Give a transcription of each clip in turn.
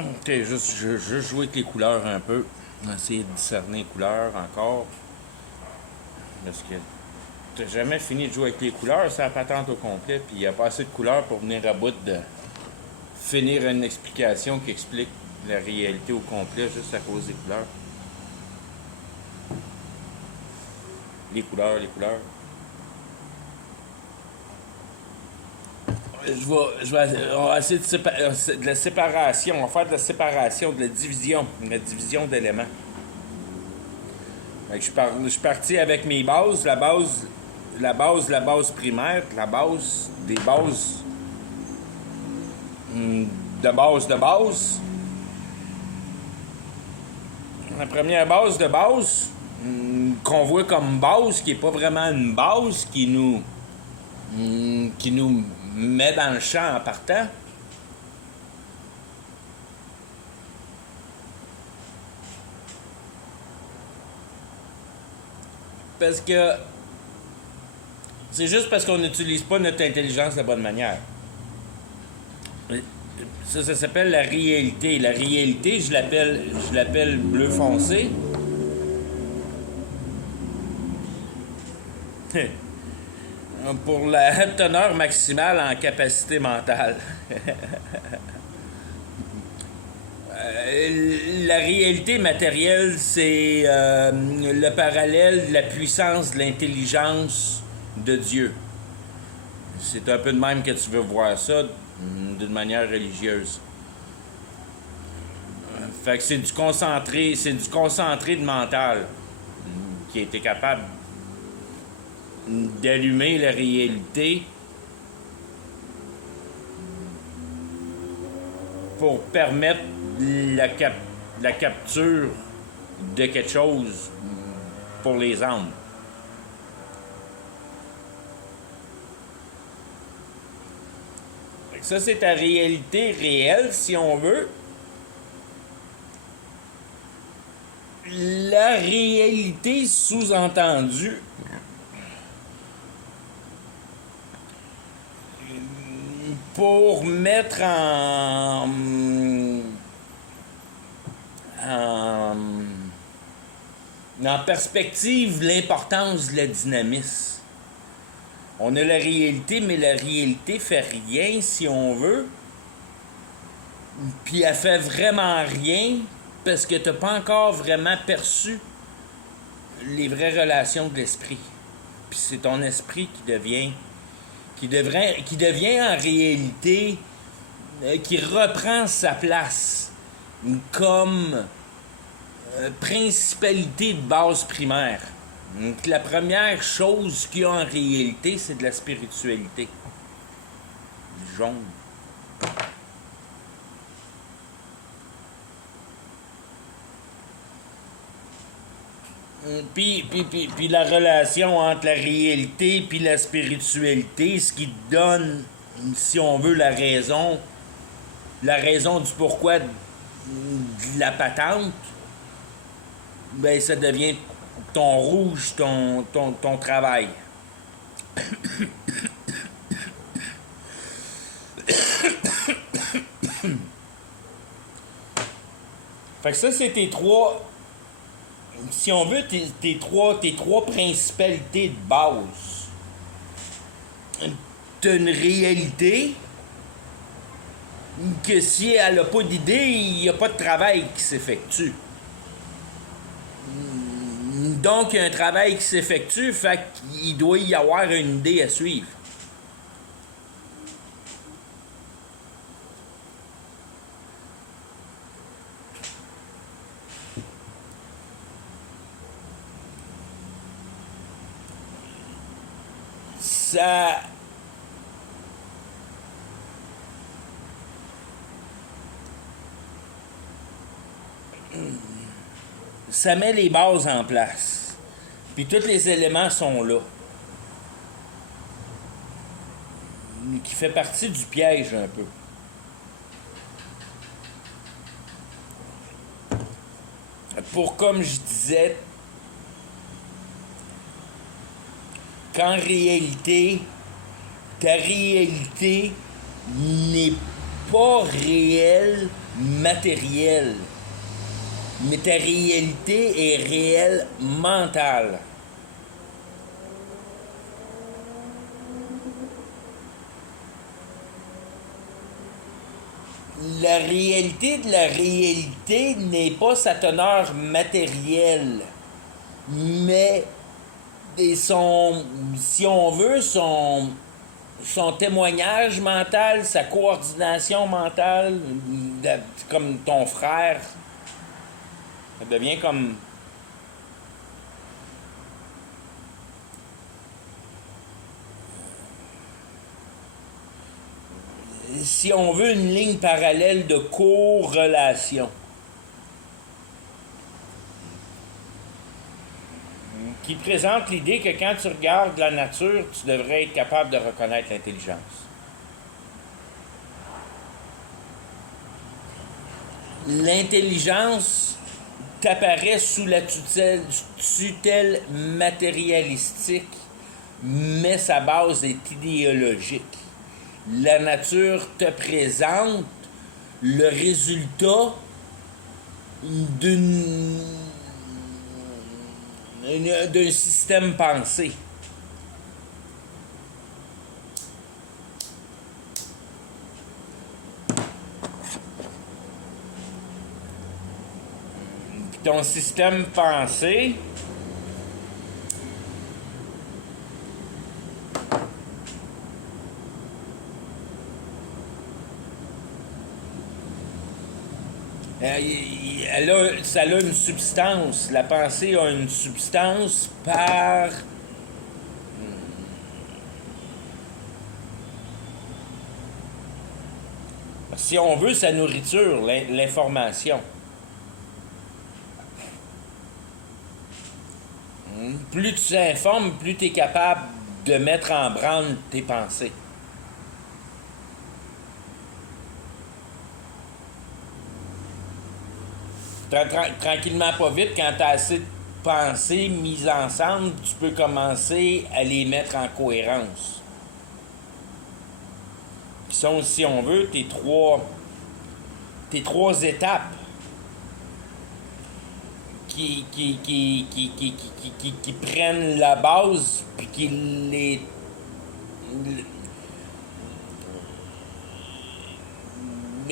Ok, juste jouer avec les couleurs un peu. Essayer de discerner les couleurs encore. Parce que t'as jamais fini de jouer avec les couleurs, c'est la patente au complet, puis il n'y a pas assez de couleurs pour venir à bout de finir une explication qui explique la réalité au complet juste à cause des couleurs. Les couleurs, les couleurs. On va essayer de la séparation. On va faire de la séparation, de la division d'éléments. Fait que je suis parti avec mes bases, la base primaire, la base des bases de base. La première base de base, qu'on voit comme base, qui n'est pas vraiment une base, qui nous met dans le champ en partant. Parce que c'est juste parce qu'on n'utilise pas notre intelligence de la bonne manière. Ça s'appelle la réalité. La réalité, je l'appelle bleu foncé. Pour la teneur maximale en capacité mentale. La réalité matérielle, c'est le parallèle de la puissance de l'intelligence de Dieu. C'est un peu de même que tu veux voir ça d'une manière religieuse. Fait que c'est du concentré de mental qui a été capable d'allumer la réalité pour permettre la capture de quelque chose pour les âmes. Ça, c'est ta réalité réelle, si on veut. La réalité sous-entendue pour mettre en perspective l'importance de la dynamisme. On a la réalité, mais la réalité fait rien, si on veut. Puis elle fait vraiment rien parce que t'as pas encore vraiment perçu les vraies relations de l'esprit. Puis c'est ton esprit qui devient en réalité, qui reprend sa place comme principalité de base primaire. Donc, la première chose qu'il y a en réalité, c'est de la spiritualité. Du jaune. Puis la relation entre la réalité puis la spiritualité, ce qui donne, si on veut, la raison du pourquoi de la patente, ben ça devient ton rouge, ton travail. Fait que ça, c'est tes trois, si on veut, tes trois principalités de base. T'as une réalité que si elle n'a pas d'idée, il n'y a pas de travail qui s'effectue. Donc, il y a un travail qui s'effectue, fait qu'il doit y avoir une idée à suivre. Ça met les bases en place. Puis tous les éléments sont là. Qui fait partie du piège un peu. Pour, comme je disais, qu'en réalité, ta réalité n'est pas réelle matérielle, mais ta réalité est réelle mentale. La réalité de la réalité n'est pas sa teneur matérielle, mais si on veut, son témoignage mental, sa coordination mentale, comme ton frère, ça devient comme... Si on veut, une ligne parallèle de corrélation qui présente l'idée que quand tu regardes la nature, tu devrais être capable de reconnaître l'intelligence. L'intelligence t'apparaît sous la tutelle matérialistique, mais sa base est idéologique. La nature te présente le résultat d'un système pensé. Ton système pensé ça a une substance. La pensée a une substance par... Si on veut, sa nourriture, l'information. Plus tu t'informes, plus tu es capable de mettre en branle tes pensées. Tranquillement, pas vite, quand tu as assez de pensées mises ensemble, tu peux commencer à les mettre en cohérence. Qui sont, si on veut, tes trois étapes qui prennent la base puis qui les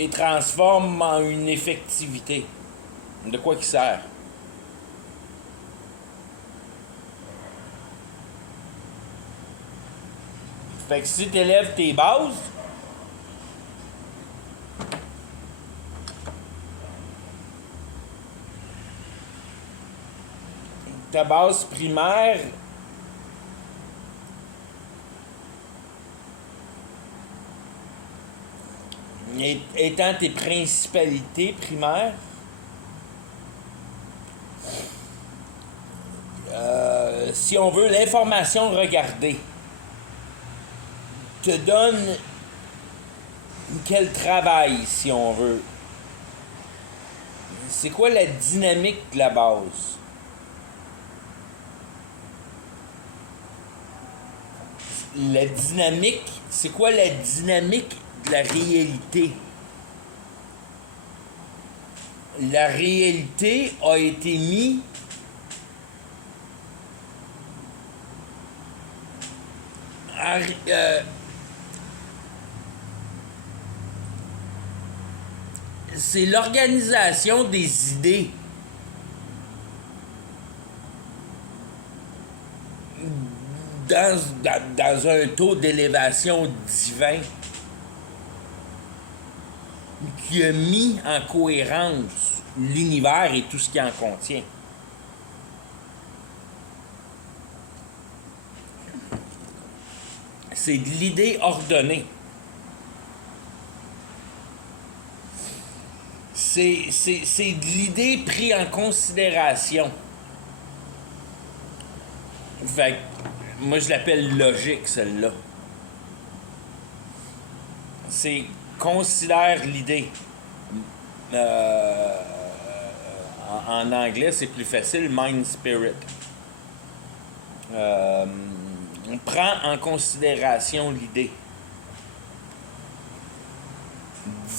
transforment en une effectivité. De quoi qui sert? Fait que si tu élèves tes bases, ta base primaire étant tes principalités primaires, si on veut, l'information regardée te donne quel travail, si on veut. C'est quoi la dynamique de la base? La dynamique, c'est quoi la dynamique de la réalité? La réalité a été mise c'est l'organisation des idées dans un taux d'élévation divin qui a mis en cohérence l'univers et tout ce qui en contient. C'est de l'idée ordonnée. C'est de l'idée prise en considération. Fait que, moi, je l'appelle logique, celle-là. C'est considère l'idée. En anglais, c'est plus facile, mind spirit. On prend en considération l'idée.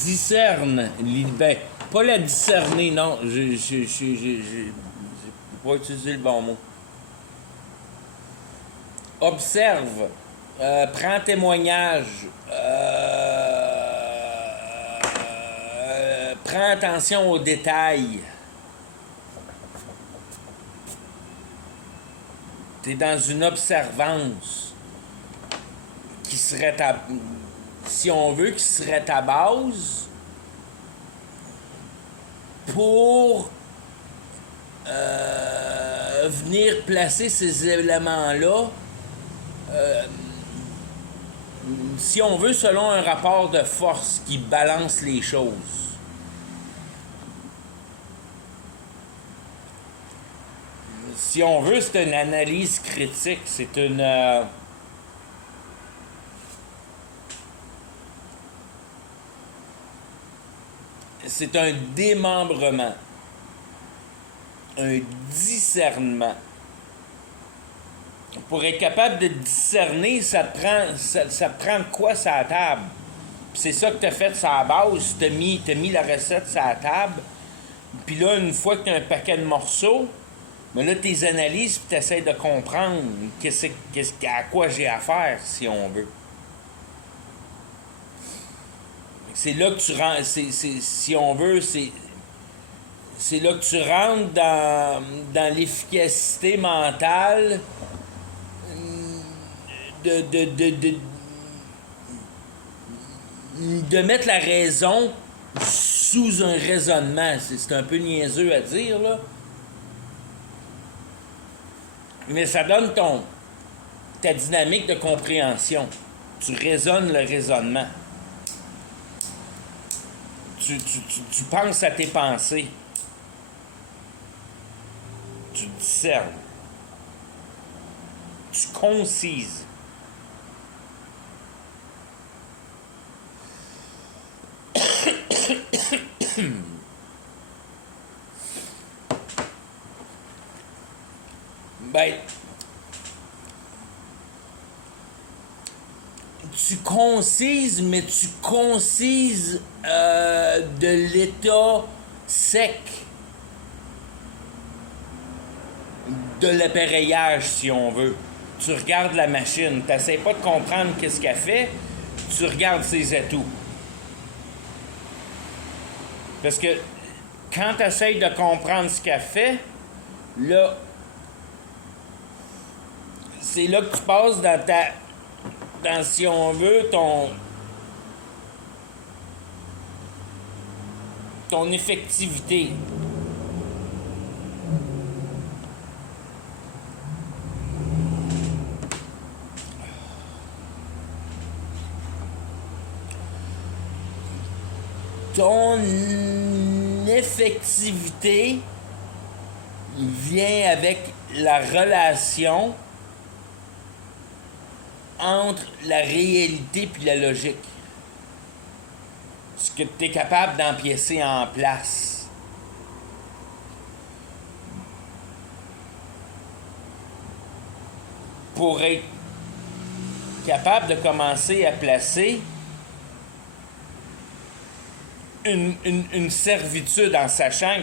discerne, ben, pas la discerner, non, j'ai pas utilisé le bon mot. Observe, prends témoignage, prends attention aux détails. Tu es dans une observance qui serait si on veut, qui serait ta base pour venir placer ces éléments-là, si on veut, selon un rapport de force qui balance les choses. Si on veut, c'est une analyse critique, c'est une... c'est un démembrement, un discernement. Pour être capable de discerner, ça te prend de quoi sur la table. Puis c'est ça que tu as fait sur la base, tu as mis la recette sur la table. Puis là, une fois que tu as un paquet de morceaux, mais là, tu les analyses et tu essaies de comprendre à quoi j'ai affaire, si on veut. C'est là que tu rentres, si on veut, c'est là que tu rentres dans l'efficacité mentale de mettre la raison sous un raisonnement. C'est un peu niaiseux à dire, là. Mais ça donne ta dynamique de compréhension. Tu raisonnes le raisonnement. Tu penses à tes pensées. Tu discernes. Tu concises. Ben, tu concises, mais tu concises de l'état sec de l'appareillage, si on veut. Tu regardes la machine, tu n'essaies pas de comprendre qu'est-ce qu'elle fait, tu regardes ses atouts. Parce que quand tu essaies de comprendre ce qu'elle fait, là, c'est là que tu passes dans, si on veut, ton effectivité. Ton effectivité vient avec la relation entre la réalité puis la logique. Ce que tu es capable d'empiécer en place. Pour être capable de commencer à placer une servitude en sachant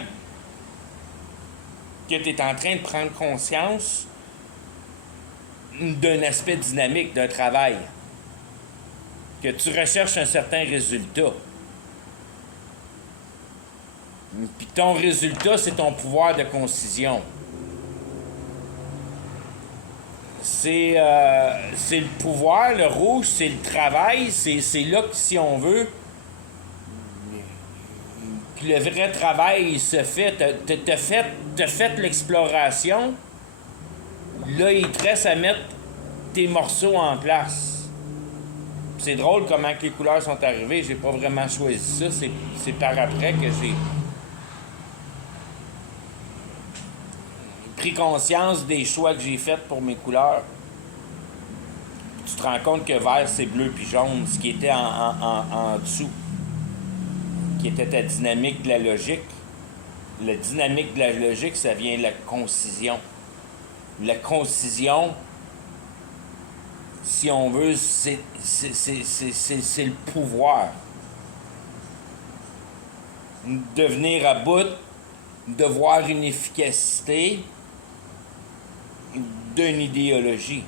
que tu es en train de prendre conscience d'un aspect dynamique d'un travail, que tu recherches un certain résultat. Puis ton résultat, c'est ton pouvoir de concision. C'est le pouvoir, le rouge, c'est le travail, c'est là que, si on veut, que le vrai travail se fait. T'as fait l'exploration. Là, il te reste à mettre tes morceaux en place. C'est drôle comment que les couleurs sont arrivées. J'ai pas vraiment choisi ça. C'est par après que j'ai pris conscience des choix que j'ai faits pour mes couleurs. Tu te rends compte que vert, c'est bleu puis jaune, ce qui était en dessous, qui était ta dynamique de la logique. La dynamique de la logique, ça vient de la concision. La concision, si on veut, c'est le pouvoir. de venir à bout, de voir une efficacité d'une idéologie,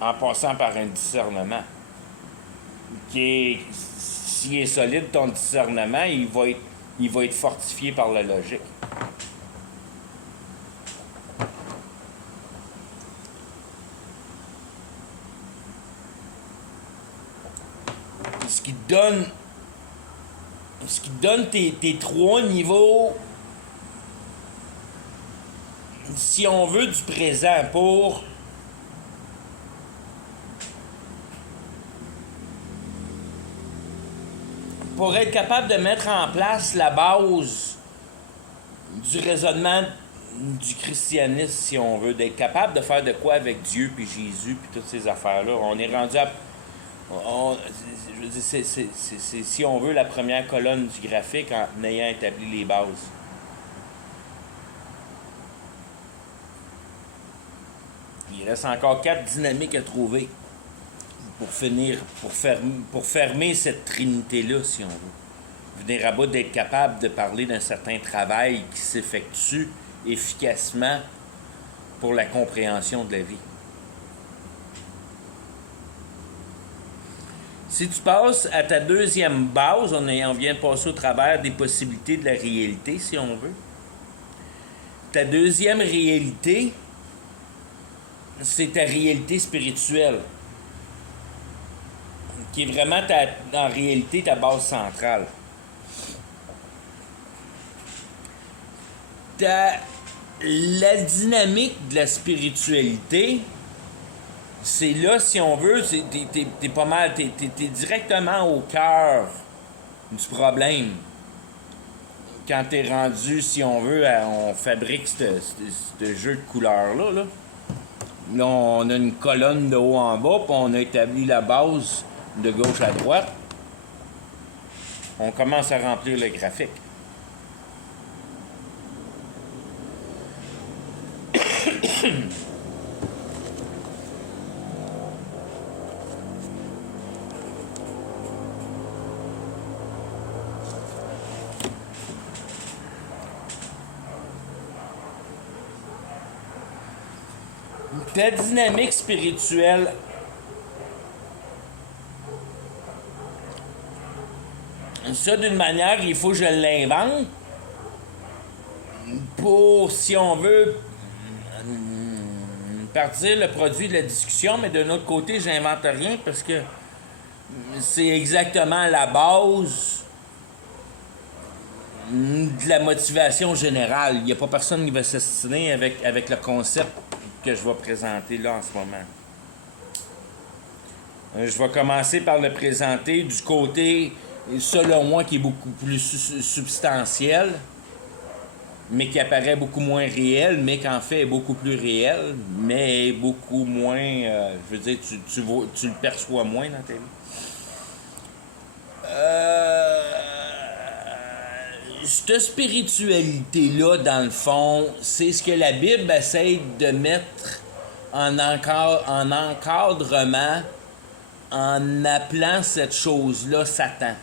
en passant par un discernement. S'il est solide, ton discernement, il va être fortifié par la logique. Ce qui te donne tes trois niveaux, si on veut, du présent pour être capable de mettre en place la base du raisonnement du christianisme, si on veut, d'être capable de faire de quoi avec Dieu, puis Jésus, puis toutes ces affaires-là. On est rendu à... je veux dire, c'est, si on veut, la première colonne du graphique en ayant établi les bases. Il reste encore 4 dynamiques à trouver pour fermer cette trinité-là, si on veut. Venir à bout d'être capable de parler d'un certain travail qui s'effectue efficacement pour la compréhension de la vie. Si tu passes à ta deuxième base, on vient de passer au travers des possibilités de la réalité, si on veut. Ta deuxième réalité, c'est ta réalité spirituelle, qui est vraiment en réalité ta base centrale. La dynamique de la spiritualité, c'est là, si on veut, t'es pas mal, t'es directement au cœur du problème. Quand t'es rendu, si on veut, on fabrique ce jeu de couleurs-là. Là, on a une colonne de haut en bas, puis on a établi la base de gauche à droite. On commence à remplir le graphique. Ta dynamique spirituelle, ça, d'une manière, il faut que je l'invente pour, si on veut, partir le produit de la discussion, mais d'un autre côté, j'invente rien parce que c'est exactement la base de la motivation générale. Il n'y a pas personne qui va s'estimer avec le concept que je vais présenter là en ce moment. Je vais commencer par le présenter du côté, selon moi, qui est beaucoup plus substantiel, mais qui apparaît beaucoup moins réel, mais qu'en fait est beaucoup plus réel, mais beaucoup moins... je veux dire, tu le perçois moins dans ta vie. Cette spiritualité-là, dans le fond, c'est ce que la Bible essaie de mettre en encadrement en appelant cette chose-là Satan.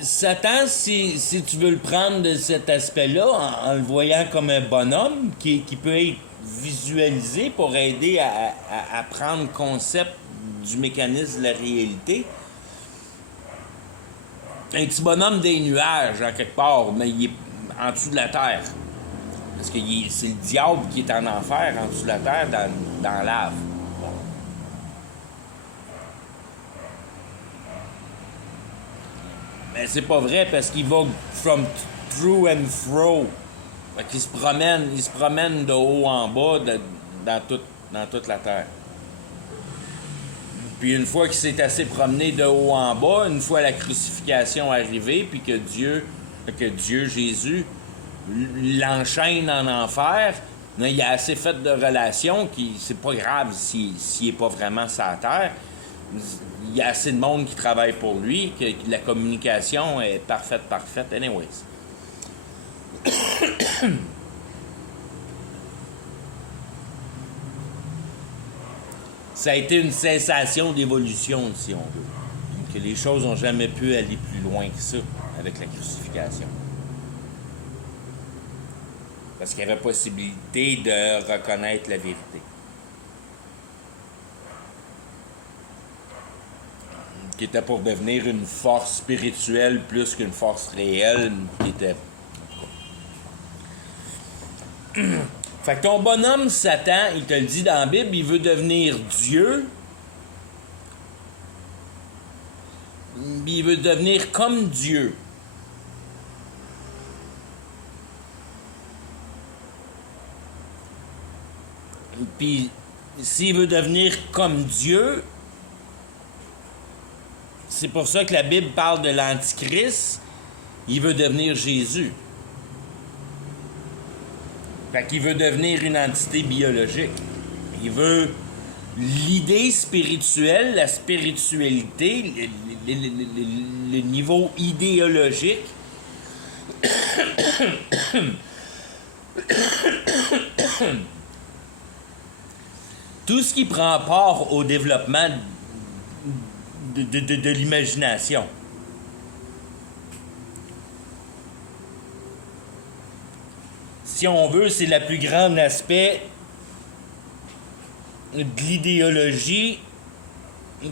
Satan, si tu veux le prendre de cet aspect-là, en le voyant comme un bonhomme qui peut être visualisé pour aider à prendre concept du mécanisme de la réalité. Un petit bonhomme des nuages, en quelque part, mais il est en dessous de la terre. Parce que c'est le diable qui est en enfer, en dessous de la terre, dans la lave. Mais c'est pas vrai, parce qu'il va from through and fro. Fait qu'il se promène de haut en bas dans toute la terre. Puis une fois qu'il s'est assez promené de haut en bas, une fois la crucifixion arrivée, puis que Dieu, Jésus, l'enchaîne en enfer, il a assez fait de relations qui c'est pas grave s'il n'est pas vraiment sur la terre. Il y a assez de monde qui travaille pour lui, que la communication est parfaite. Anyways. ça a été une cessation d'évolution, si on veut. Que les choses n'ont jamais pu aller plus loin que ça avec la crucifixion. Parce qu'il y avait possibilité de reconnaître la vérité. Qui était pour devenir une force spirituelle plus qu'une force réelle, qui était... Fait que ton bonhomme Satan, il te le dit dans la Bible, il veut devenir Dieu. Il veut devenir comme Dieu. Puis, s'il veut devenir comme Dieu, c'est pour ça que la Bible parle de l'Antichrist. Il veut devenir Jésus. Fait qu'il veut devenir une entité biologique. Il veut l'idée spirituelle, la spiritualité, le niveau idéologique. Tout ce qui prend part au développement de l'imagination. Si on veut, c'est le plus grand aspect de l'idéologie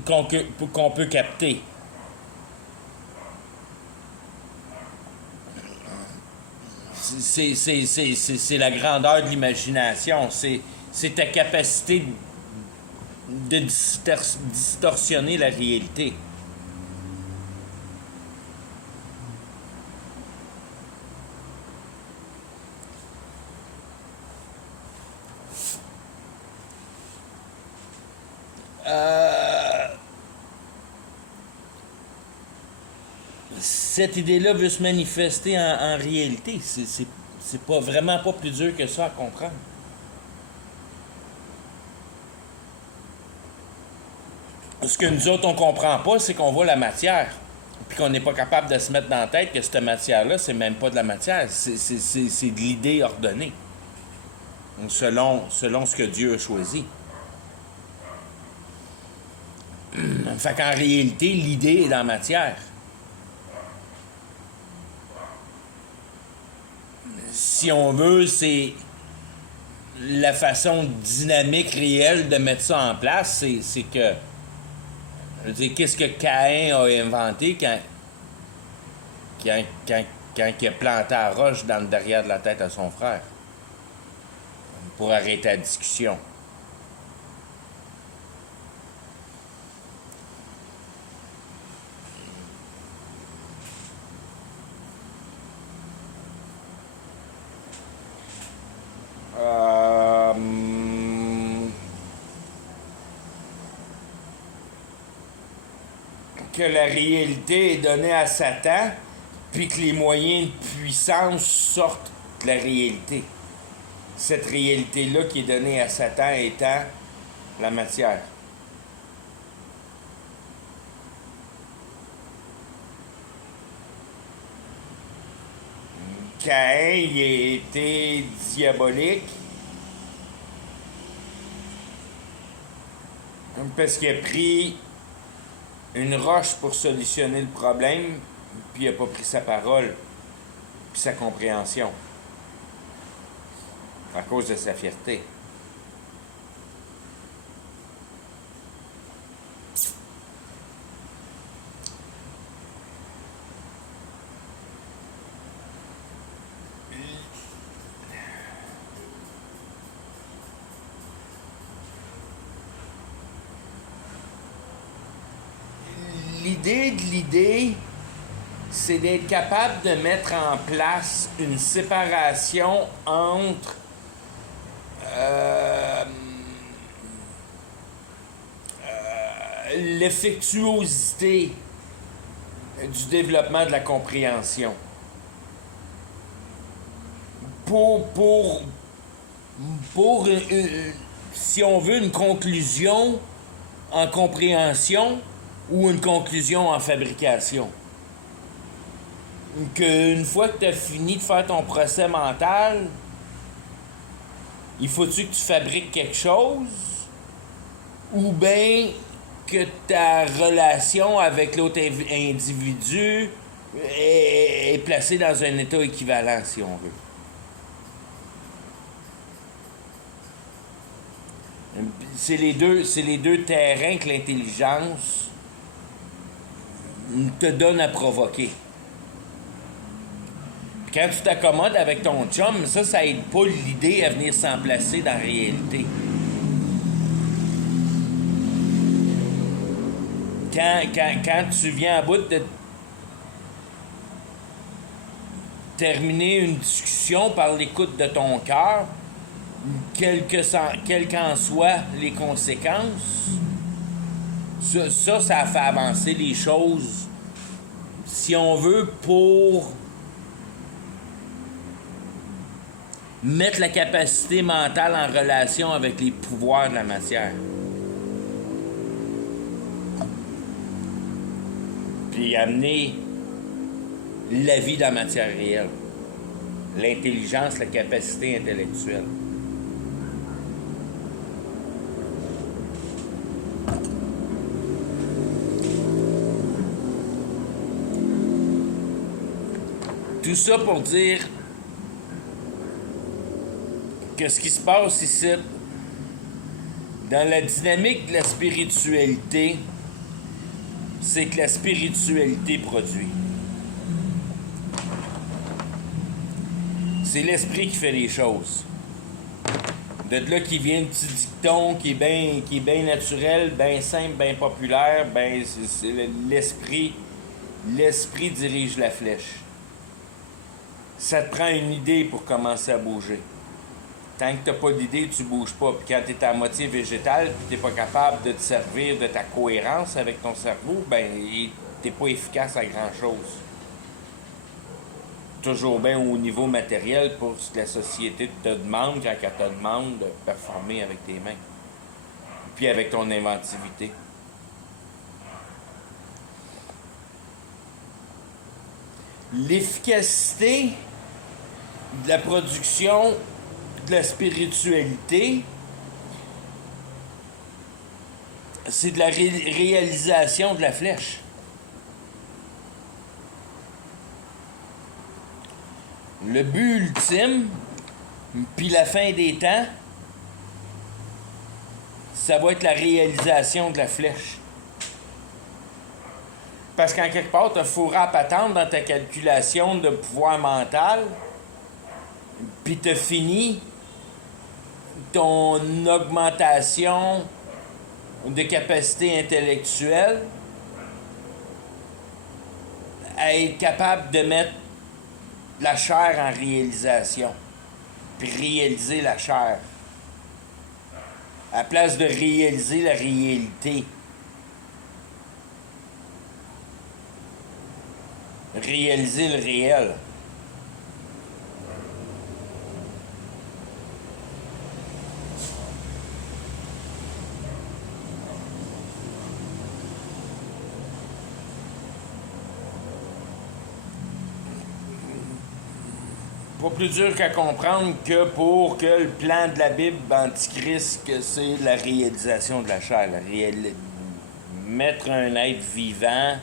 qu'on peut capter. C'est la grandeur de l'imagination. C'est ta capacité de distorsionner la réalité. Cette idée-là veut se manifester en réalité. C'est pas vraiment pas plus dur que ça à comprendre. Ce que nous autres, on comprend pas, c'est qu'on voit la matière. Puis qu'on n'est pas capable de se mettre dans la tête que cette matière-là, c'est même pas de la matière. C'est de l'idée ordonnée. Selon ce que Dieu a choisi. Fait qu'en réalité, l'idée est dans la matière. Si on veut, c'est la façon dynamique, réelle de mettre ça en place, c'est que... Je veux dire, qu'est-ce que Caïn a inventé quand il a planté la roche dans le derrière de la tête à son frère? Pour arrêter la discussion. Que la réalité est donnée à Satan, puis que les moyens de puissance sortent de la réalité. Cette réalité-là qui est donnée à Satan étant la matière. Caïn, il a été diabolique parce qu'il a pris une roche pour solutionner le problème, puis il n'a pas pris sa parole, puis sa compréhension, à cause de sa fierté. L'idée de l'idée, c'est d'être capable de mettre en place une séparation entre l'effectuosité du développement de la compréhension. Pour si on veut, une conclusion en compréhension ou une conclusion en fabrication. Qu'une fois que tu as fini de faire ton procès mental, il faut-tu que tu fabriques quelque chose ou bien que ta relation avec l'autre individu est placée dans un état équivalent, si on veut. C'est les deux terrains que l'intelligence te donne à provoquer. Puis quand tu t'accommodes avec ton chum, ça aide pas l'idée à venir s'emplacer dans la réalité. Quand tu viens à bout de terminer une discussion par l'écoute de ton cœur, quelles qu'en soient les conséquences, ça fait avancer les choses, si on veut, pour mettre la capacité mentale en relation avec les pouvoirs de la matière. Puis amener la vie dans la matière réelle. L'intelligence, la capacité intellectuelle. Tout ça pour dire que ce qui se passe ici, dans la dynamique de la spiritualité, c'est que la spiritualité produit. C'est l'esprit qui fait les choses. De là qui vient le petit dicton qui est bien naturel, bien simple, bien populaire, c'est l'esprit. L'esprit dirige la flèche. Ça te prend une idée pour commencer à bouger. Tant que tu n'as pas d'idée, tu ne bouges pas. Puis quand tu es à moitié végétal et tu n'es pas capable de te servir de ta cohérence avec ton cerveau, tu n'es pas efficace à grand-chose. Toujours bien au niveau matériel pour ce que la société te demande quand elle te demande de performer avec tes mains. Puis avec ton inventivité. L'efficacité de la production de la spiritualité, c'est de la réalisation de la flèche. Le but ultime, puis la fin des temps, ça va être la réalisation de la flèche. Parce qu'en quelque part, tu as fourré à patente dans ta calculation de pouvoir mental, puis tu as fini ton augmentation de capacité intellectuelle à être capable de mettre la chair en réalisation, puis réaliser la chair, à la place de réaliser la réalité. Réaliser le réel. Pas plus dur qu'à comprendre que pour que le plan de la Bible antichrist, que c'est la réalisation de la chair, mettre un être vivant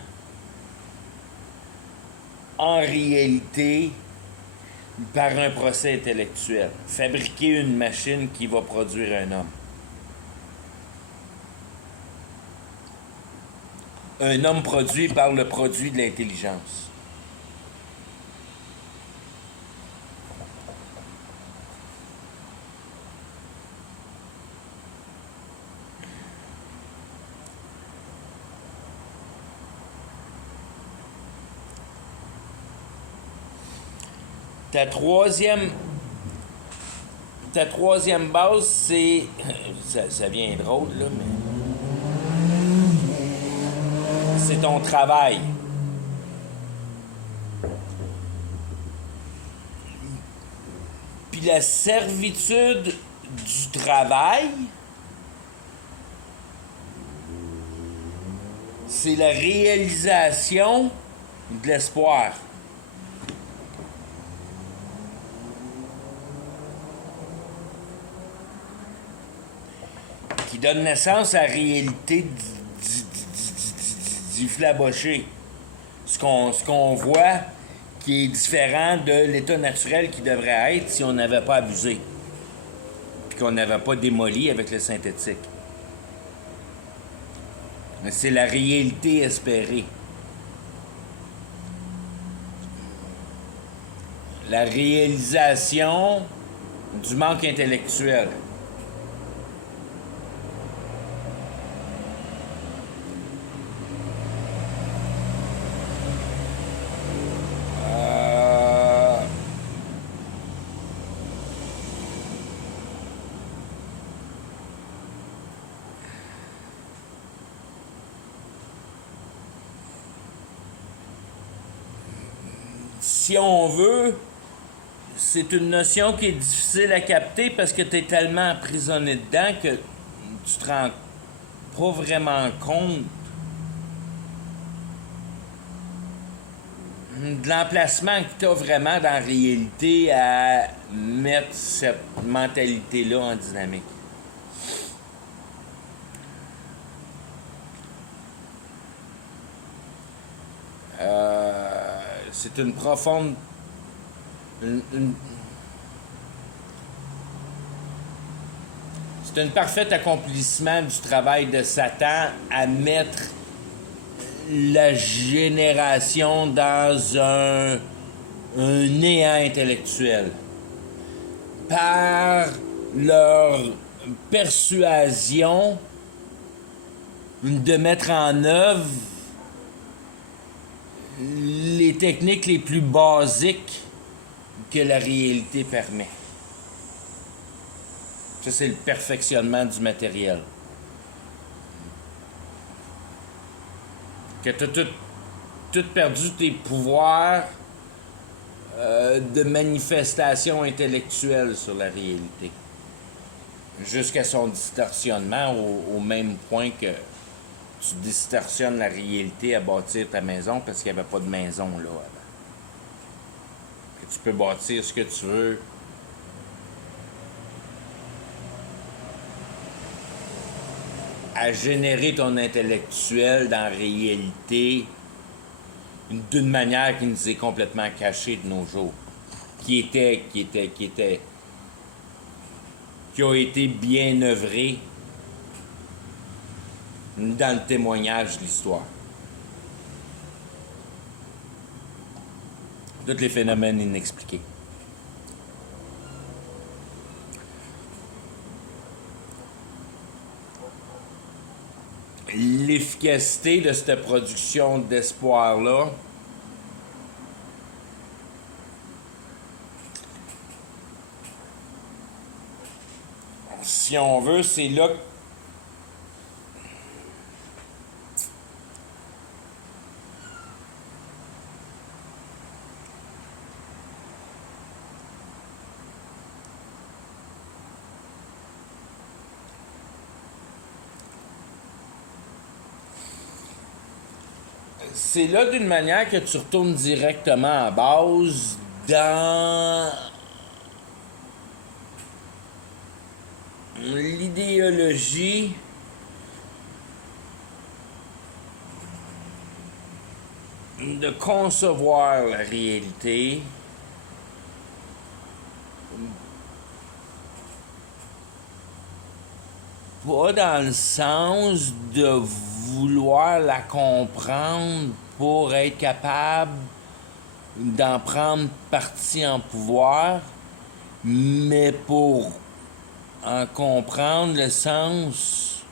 en réalité par un procès intellectuel. Fabriquer une machine qui va produire un homme. Un homme produit par le produit de l'intelligence. Ta troisième base, c'est... Ça vient drôle, là, mais... C'est ton travail. Puis la servitude du travail, c'est la réalisation de l'espoir. qui donne naissance à la réalité du flaboché. Ce qu'on voit qui est différent de l'état naturel qui devrait être si on n'avait pas abusé. Puis qu'on n'avait pas démoli avec le synthétique. Mais c'est la réalité espérée. La réalisation du manque intellectuel. Si on veut, c'est une notion qui est difficile à capter parce que tu es tellement emprisonné dedans que tu te rends pas vraiment compte de l'emplacement que tu as vraiment dans la réalité à mettre cette mentalité-là en dynamique. C'est une profonde... C'est un parfait accomplissement du travail de Satan à mettre la génération dans un néant intellectuel. Par leur persuasion de mettre en œuvre les techniques les plus basiques que la réalité permet. Ça, c'est le perfectionnement du matériel. Que tu as tout perdu tes pouvoirs de manifestation intellectuelle sur la réalité. Jusqu'à son distorsionnement au même point que tu distorsionnes la réalité à bâtir ta maison parce qu'il n'y avait pas de maison là avant. Que tu peux bâtir ce que tu veux. À générer ton intellectuel dans la réalité d'une manière qui nous est complètement cachée de nos jours. Qui a été bien œuvré dans le témoignage de l'histoire. Tous les phénomènes inexpliqués. L'efficacité de cette production d'espoir-là si on veut, c'est là c'est là d'une manière que tu retournes directement à base dans l'idéologie de concevoir la réalité pas dans le sens de vouloir la comprendre pour être capable d'en prendre partie en pouvoir, mais pour en comprendre le sens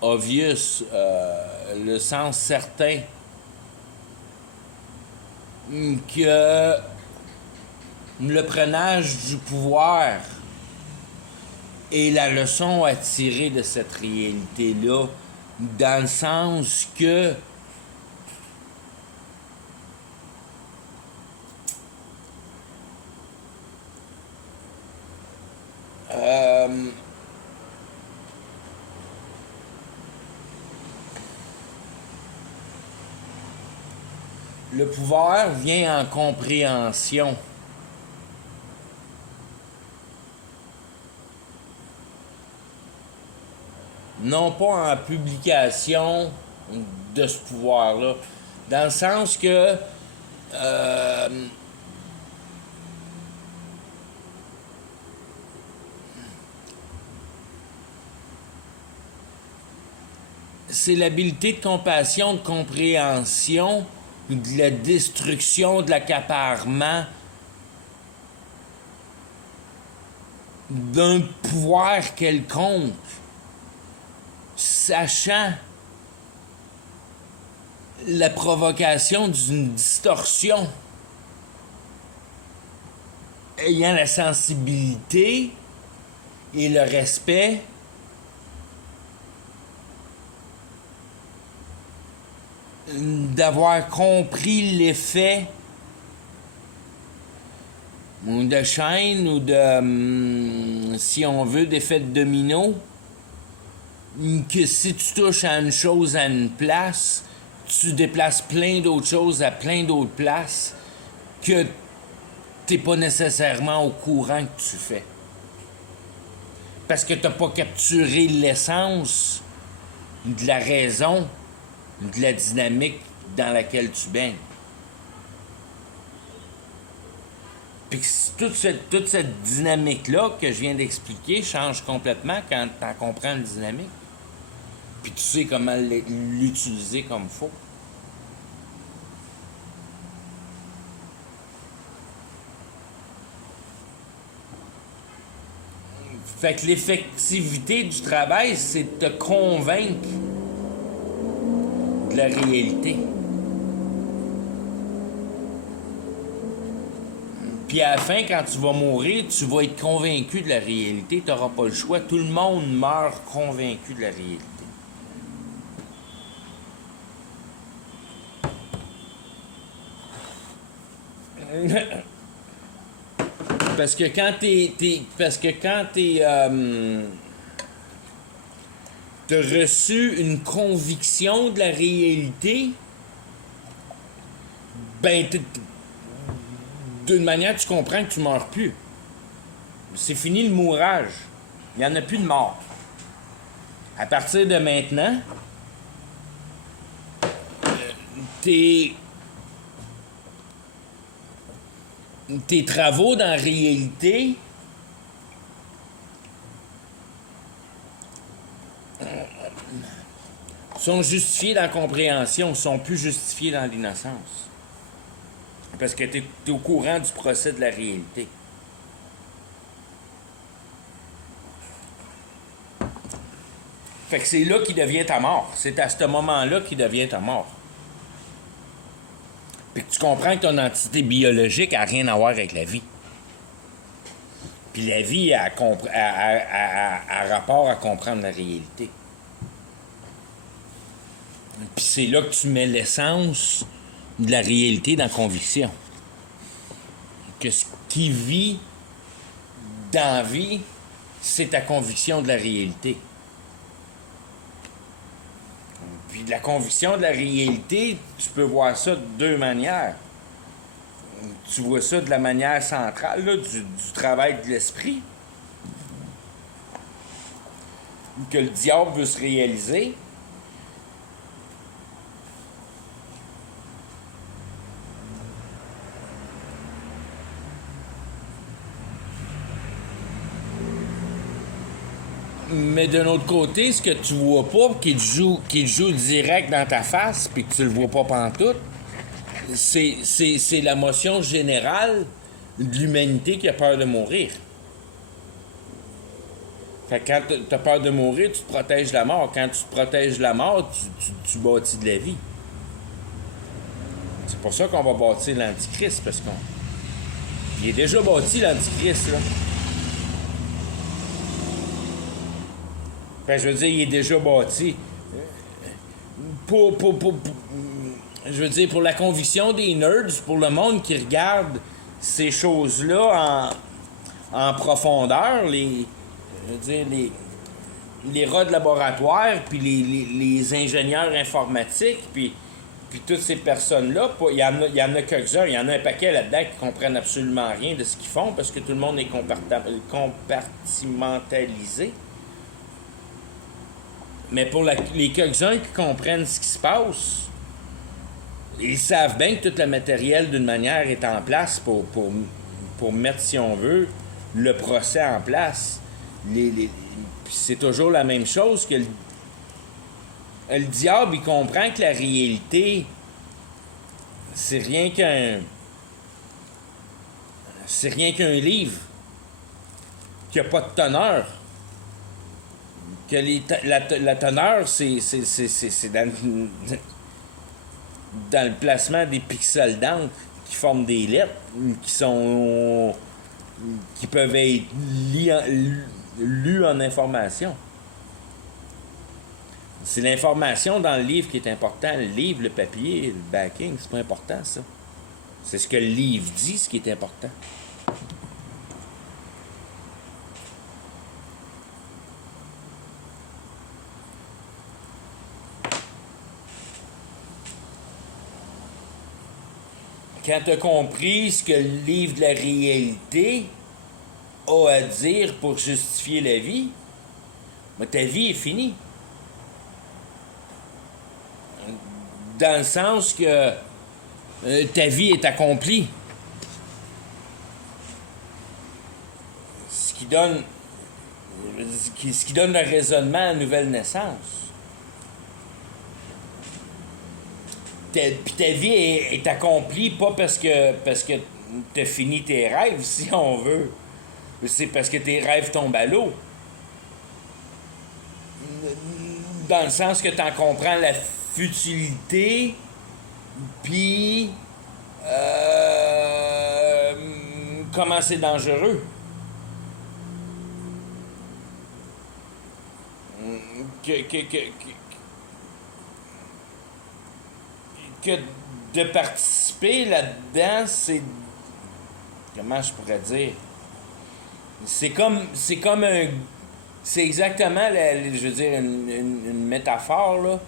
obvious, le sens certain que le prenage du pouvoir est la leçon à tirer de cette réalité-là, dans le sens que le pouvoir vient en compréhension non pas en publication de ce pouvoir-là. Dans le sens que c'est l'habilité de compassion, de compréhension, de la destruction, de l'accaparement d'un pouvoir quelconque, sachant la provocation d'une distorsion, ayant la sensibilité et le respect d'avoir compris l'effet ou de chaîne ou de, si on veut, d'effet de domino, que si tu touches à une chose à une place, tu déplaces plein d'autres choses à plein d'autres places que t'es pas nécessairement au courant que tu fais. Parce que t'as pas capturé l'essence de la raison, de la dynamique dans laquelle tu baignes. Puis toute cette dynamique-là que je viens d'expliquer change complètement quand tu comprends la dynamique. Puis tu sais comment l'utiliser comme il faut. Fait que l'effectivité du travail, c'est de te convaincre de la réalité. Puis à la fin, quand tu vas mourir, tu vas être convaincu de la réalité. Tu n'auras pas le choix. Tout le monde meurt convaincu de la réalité. Parce que quand t'as reçu une conviction de la réalité, ben d'une manière tu comprends que tu meurs plus. C'est fini le mourage. Il n'y en a plus de mort. À partir de maintenant, tes travaux dans la réalité sont justifiés dans la compréhension, sont plus justifiés dans l'innocence. Parce que tu es au courant du procès de la réalité. Fait que c'est là qu'il devient ta mort. C'est à ce moment-là qu'il devient ta mort. Puis que tu comprends que ton entité biologique n'a rien à voir avec la vie. Puis la vie a rapport à comprendre la réalité. Puis c'est là que tu mets l'essence de la réalité dans la conviction. Que ce qui vit dans la vie, c'est ta conviction de la réalité. Puis de la conviction de la réalité, tu peux voir ça de deux manières. Tu vois ça de la manière centrale, là, du travail de l'esprit. Que le diable veut se réaliser. Mais d'un autre côté, ce que tu vois pas, qu'il joue direct dans ta face, puis que tu le vois pas pantoute, c'est la motion générale de l'humanité qui a peur de mourir. Fait que quand tu as peur de mourir, tu te protèges de la mort. Quand tu te protèges de la mort, tu bâtis de la vie. C'est pour ça qu'on va bâtir l'Antichrist, parce qu'il est déjà bâti, l'Antichrist, là. Ben, je veux dire, il est déjà bâti. Je veux dire, pour la conviction des nerds, pour le monde qui regarde ces choses-là en profondeur, les rats de laboratoire, puis les ingénieurs informatiques, puis toutes ces personnes-là, il y en a quelques-uns, il y en a un paquet là-dedans qui comprennent absolument rien de ce qu'ils font, parce que tout le monde est compartimentalisé. Mais pour les quelques-uns qui comprennent ce qui se passe, ils savent bien que tout le matériel, d'une manière, est en place pour mettre, si on veut, le procès en place. Puis c'est toujours la même chose que le diable, il comprend que la réalité, c'est rien qu'un livre qui n'a pas de teneur. Que la teneur, c'est dans le placement des pixels d'encre qui forment des lettres qui peuvent être lues en information. C'est l'information dans le livre qui est important. Le livre, le papier, le backing, c'est pas important, ça. C'est ce que le livre dit, ce qui est important. Quand tu as compris ce que le livre de la réalité a à dire pour justifier la vie, ben, ta vie est finie. Dans le sens que ta vie est accomplie. Ce qui donne le raisonnement à la nouvelle naissance. Puis ta vie est accomplie pas parce que tu as fini tes rêves, si on veut. C'est parce que tes rêves tombent à l'eau. Dans le sens que tu en comprends la futilité, puis comment c'est dangereux. Que de participer là-dedans, c'est... Comment je pourrais dire? C'est comme un... C'est exactement, je veux dire, une métaphore, là.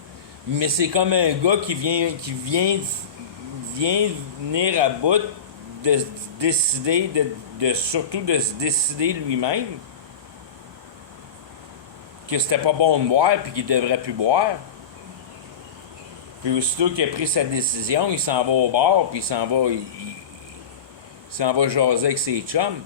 Mais c'est comme un gars qui vient venir à bout de se décider, surtout de se décider lui-même que c'était pas bon de boire puis qu'il devrait plus boire. Puis aussitôt qu'il a pris sa décision, il s'en va au bar, puis il s'en va jaser avec ses chums.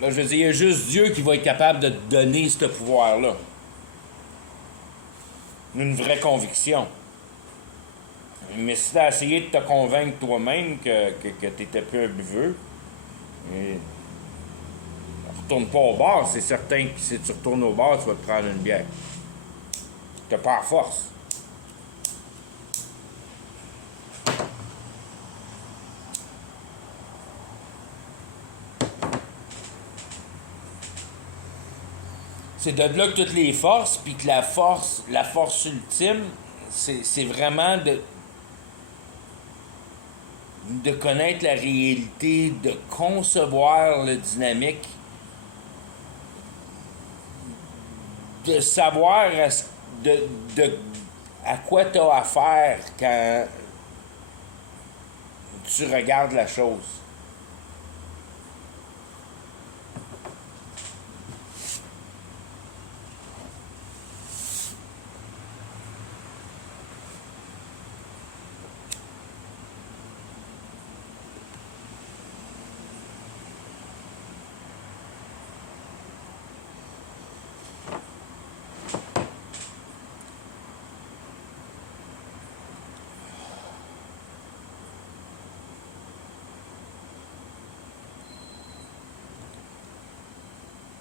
Là, je veux dire, il y a juste Dieu qui va être capable de te donner ce pouvoir-là. Une vraie conviction. Mais si tu as essayé de te convaincre toi-même que tu n'étais plus un buveux, retourne pas au bar, c'est certain que si tu retournes au bar, tu vas te prendre une bière. T'as pas la force. C'est de là que toutes les forces, puis que la force ultime, c'est vraiment de connaître la réalité, de concevoir le dynamique, de savoir à quoi tu as affaire quand tu regardes la chose.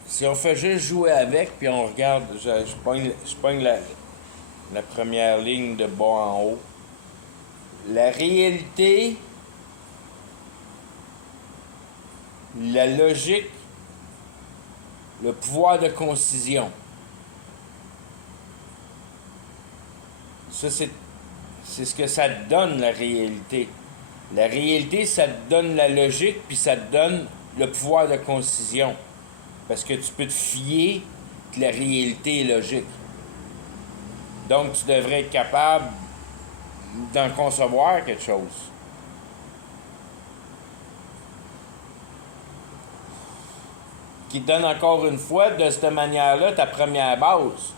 Si on fait juste jouer avec, puis on regarde, je pogne la première ligne de bas en haut. La réalité, la logique, le pouvoir de concision. Ça, c'est ce que ça te donne, la réalité. La réalité, ça te donne la logique, puis ça te donne le pouvoir de concision. Parce que tu peux te fier que la réalité est logique. Donc, tu devrais être capable d'en concevoir quelque chose. qui te donne encore une fois, de cette manière-là, ta première base.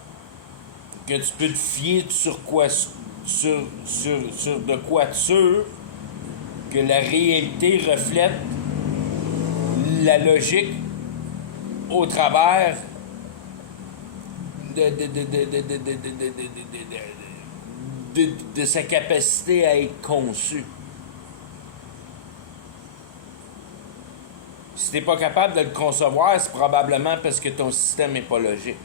Que tu peux te fier sur quoi, sur de quoi sûr que la réalité reflète la logique au travers de sa capacité à être conçu. Si tu n'es pas capable de le concevoir, c'est probablement parce que ton système n'est pas logique.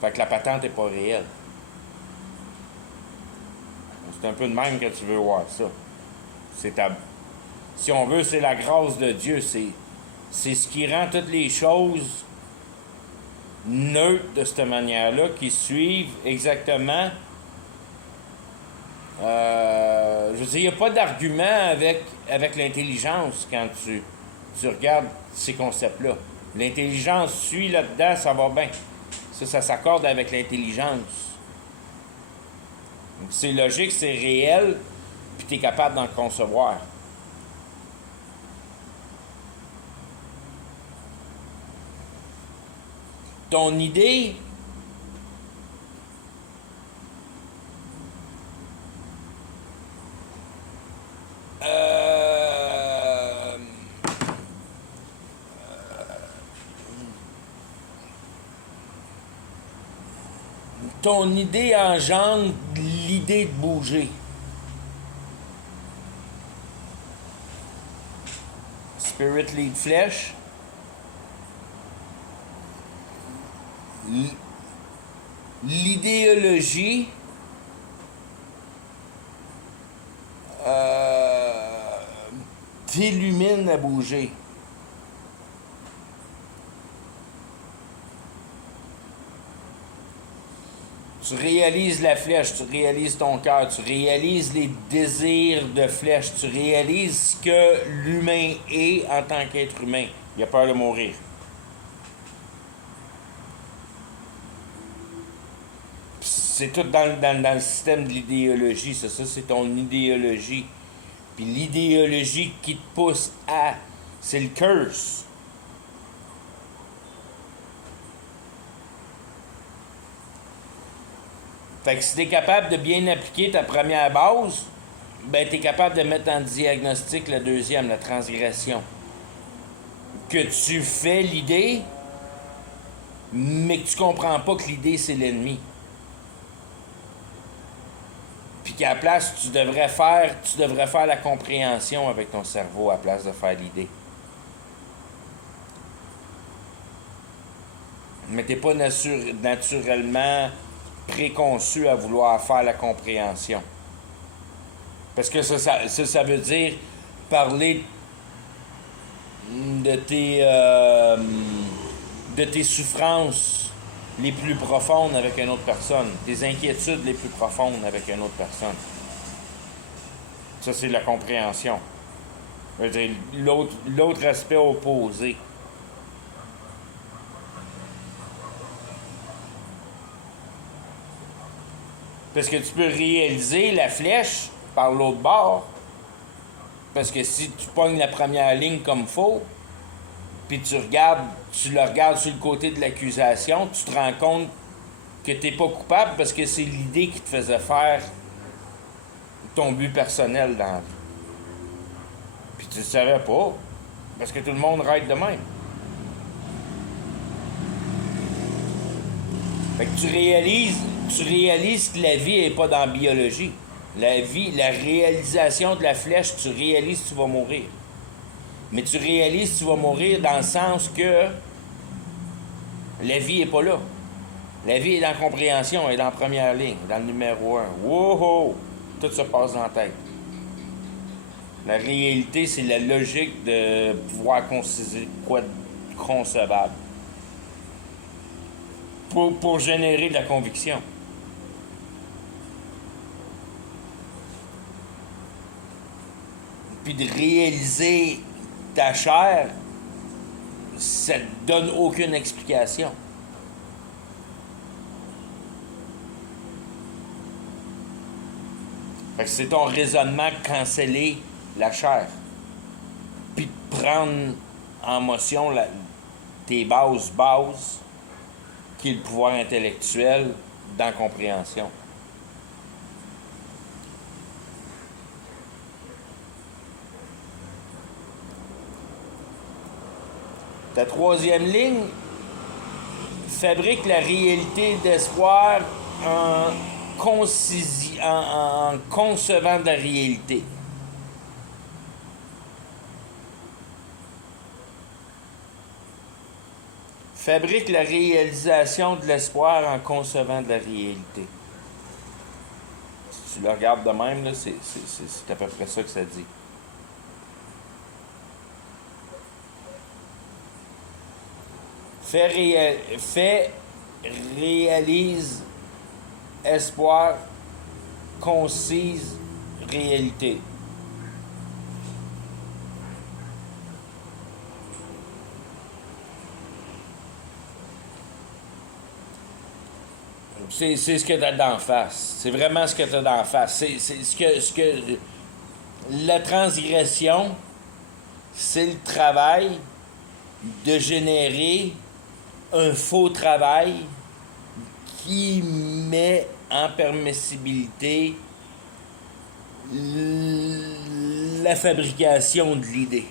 Fait que la patente n'est pas réelle. C'est un peu de même que tu veux voir ça. Si on veut, c'est la grâce de Dieu. C'est ce qui rend toutes les choses neutres de cette manière-là, qui suivent exactement. Je veux dire, il n'y a pas d'argument avec l'intelligence quand tu regardes ces concepts-là. L'intelligence suit là-dedans, ça va bien. Ça s'accorde avec l'intelligence. Donc, c'est logique, c'est réel, puis tu es capable d'en concevoir. Ton idée ton idée engendre l'idée de bouger. Spirit lead flesh. L'idéologie t'illumine à bouger. Tu réalises la flèche, tu réalises ton cœur, tu réalises les désirs de flèche, tu réalises ce que l'humain est en tant qu'être humain. Il a peur de mourir. C'est tout dans le système de l'idéologie, ça c'est ton idéologie. Puis l'idéologie qui te pousse à, c'est le curse. Fait que si tu es capable de bien appliquer ta première base, ben tu es capable de mettre en diagnostic la deuxième, la transgression. Que tu fais l'idée, mais que tu comprends pas que l'idée c'est l'ennemi. Puis qu'à la place, tu devrais faire la compréhension avec ton cerveau à la place de faire l'idée. Mais tu n'es pas naturellement préconçu à vouloir faire la compréhension. Parce que ça veut dire parler de tes souffrances les plus profondes avec une autre personne, tes inquiétudes les plus profondes avec une autre personne. Ça, c'est la compréhension. Je veux dire, l'autre aspect opposé. Parce que tu peux réaliser la flèche par l'autre bord. Parce que si tu pognes la première ligne comme faux, puis tu le regardes sur le côté de l'accusation, tu te rends compte que tu n'es pas coupable parce que c'est l'idée qui te faisait faire ton but personnel dans la vie. Puis tu ne le savais pas, parce que tout le monde rêve de même. Fait que tu réalises que la vie n'est pas dans la biologie. La réalisation de la flèche, tu réalises que tu vas mourir. Mais tu réalises que tu vas mourir dans le sens que la vie n'est pas là. La vie est dans la compréhension, elle est dans la première ligne, dans le numéro 1. Wow! Tout se passe dans la tête. La réalité, c'est la logique de pouvoir considérer quoi de concevable. Pour générer de la conviction. Puis de réaliser ta chair, ça ne donne aucune explication. Fait que c'est ton raisonnement canceller la chair. Puis de prendre en motion tes bases, qui est le pouvoir intellectuel dans la compréhension. Ta troisième ligne fabrique la réalité d'espoir en concevant de la réalité. Fabrique la réalisation de l'espoir en concevant de la réalité. Si tu le regardes de même, là, c'est à peu près ça que ça dit. Réalise, espoir, concise, réalité. C'est ce que tu as d'en face. C'est vraiment ce que tu as d'en face. C'est ce que la transgression, c'est le travail de générer un faux travail qui met en permissibilité la fabrication de l'idée.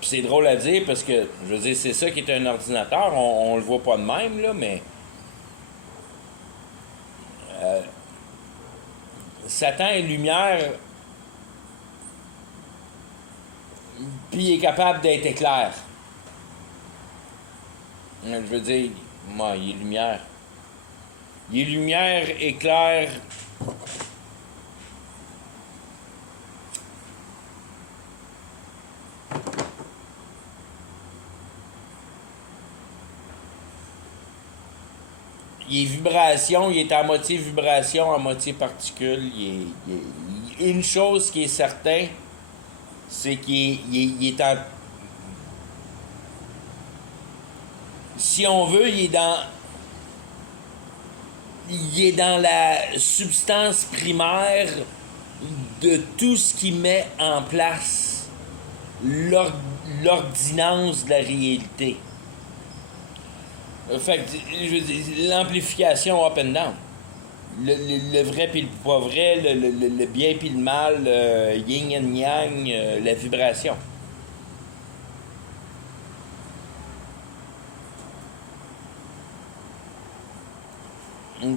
Puis c'est drôle à dire parce que, je veux dire, c'est ça qui est un ordinateur. On le voit pas de même, là, mais Satan est lumière, puis il est capable d'être éclair. Je veux dire, moi, il est lumière. Il est lumière, éclair. Il est vibration, il est à moitié vibration, à moitié particule. Une chose qui est certaine, c'est qu'il est en... Si on veut, il est dans la substance primaire de tout ce qui met en place l'ordinance de la réalité. Fait que, je veux dire, l'amplification up and down. Le vrai puis le pas vrai, le bien puis le mal, yin and yang, la vibration.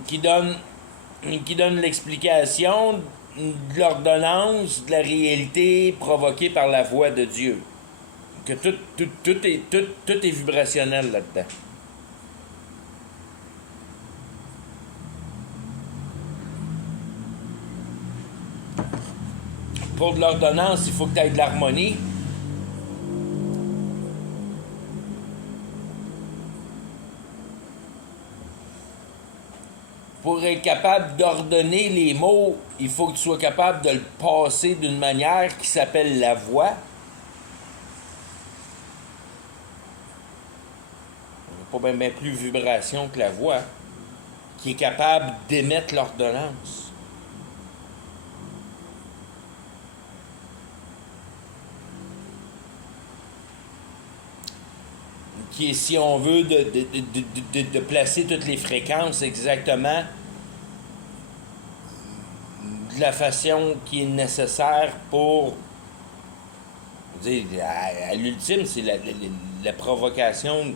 Qui donne l'explication de l'ordonnance de la réalité provoquée par la voix de Dieu. Que tout est vibrationnel là-dedans. Pour de l'ordonnance, il faut que tu aies de l'harmonie. Pour être capable d'ordonner les mots, il faut que tu sois capable de le passer d'une manière qui s'appelle la voix. Pas bien plus vibration que la voix, qui est capable d'émettre l'ordonnance. Qui est, si on veut, de placer toutes les fréquences exactement de la façon qui est nécessaire pour... À l'ultime, c'est la provocation de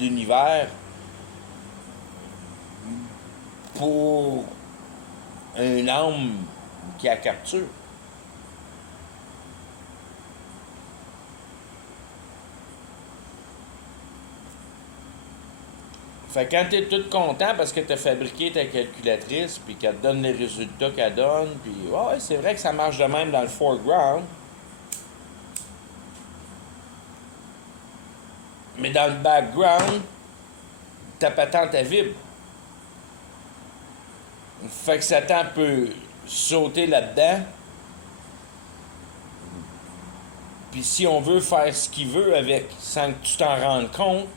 l'univers pour un âme qui a capture. Fait que quand t'es tout content parce que t'as fabriqué ta calculatrice, puis qu'elle te donne les résultats qu'elle donne, puis ouais, c'est vrai que ça marche de même dans le foreground. Mais dans le background, ta patente à vibre. Fait que Satan peut sauter là-dedans. Puis si on veut faire ce qu'il veut avec, sans que tu t'en rendes compte,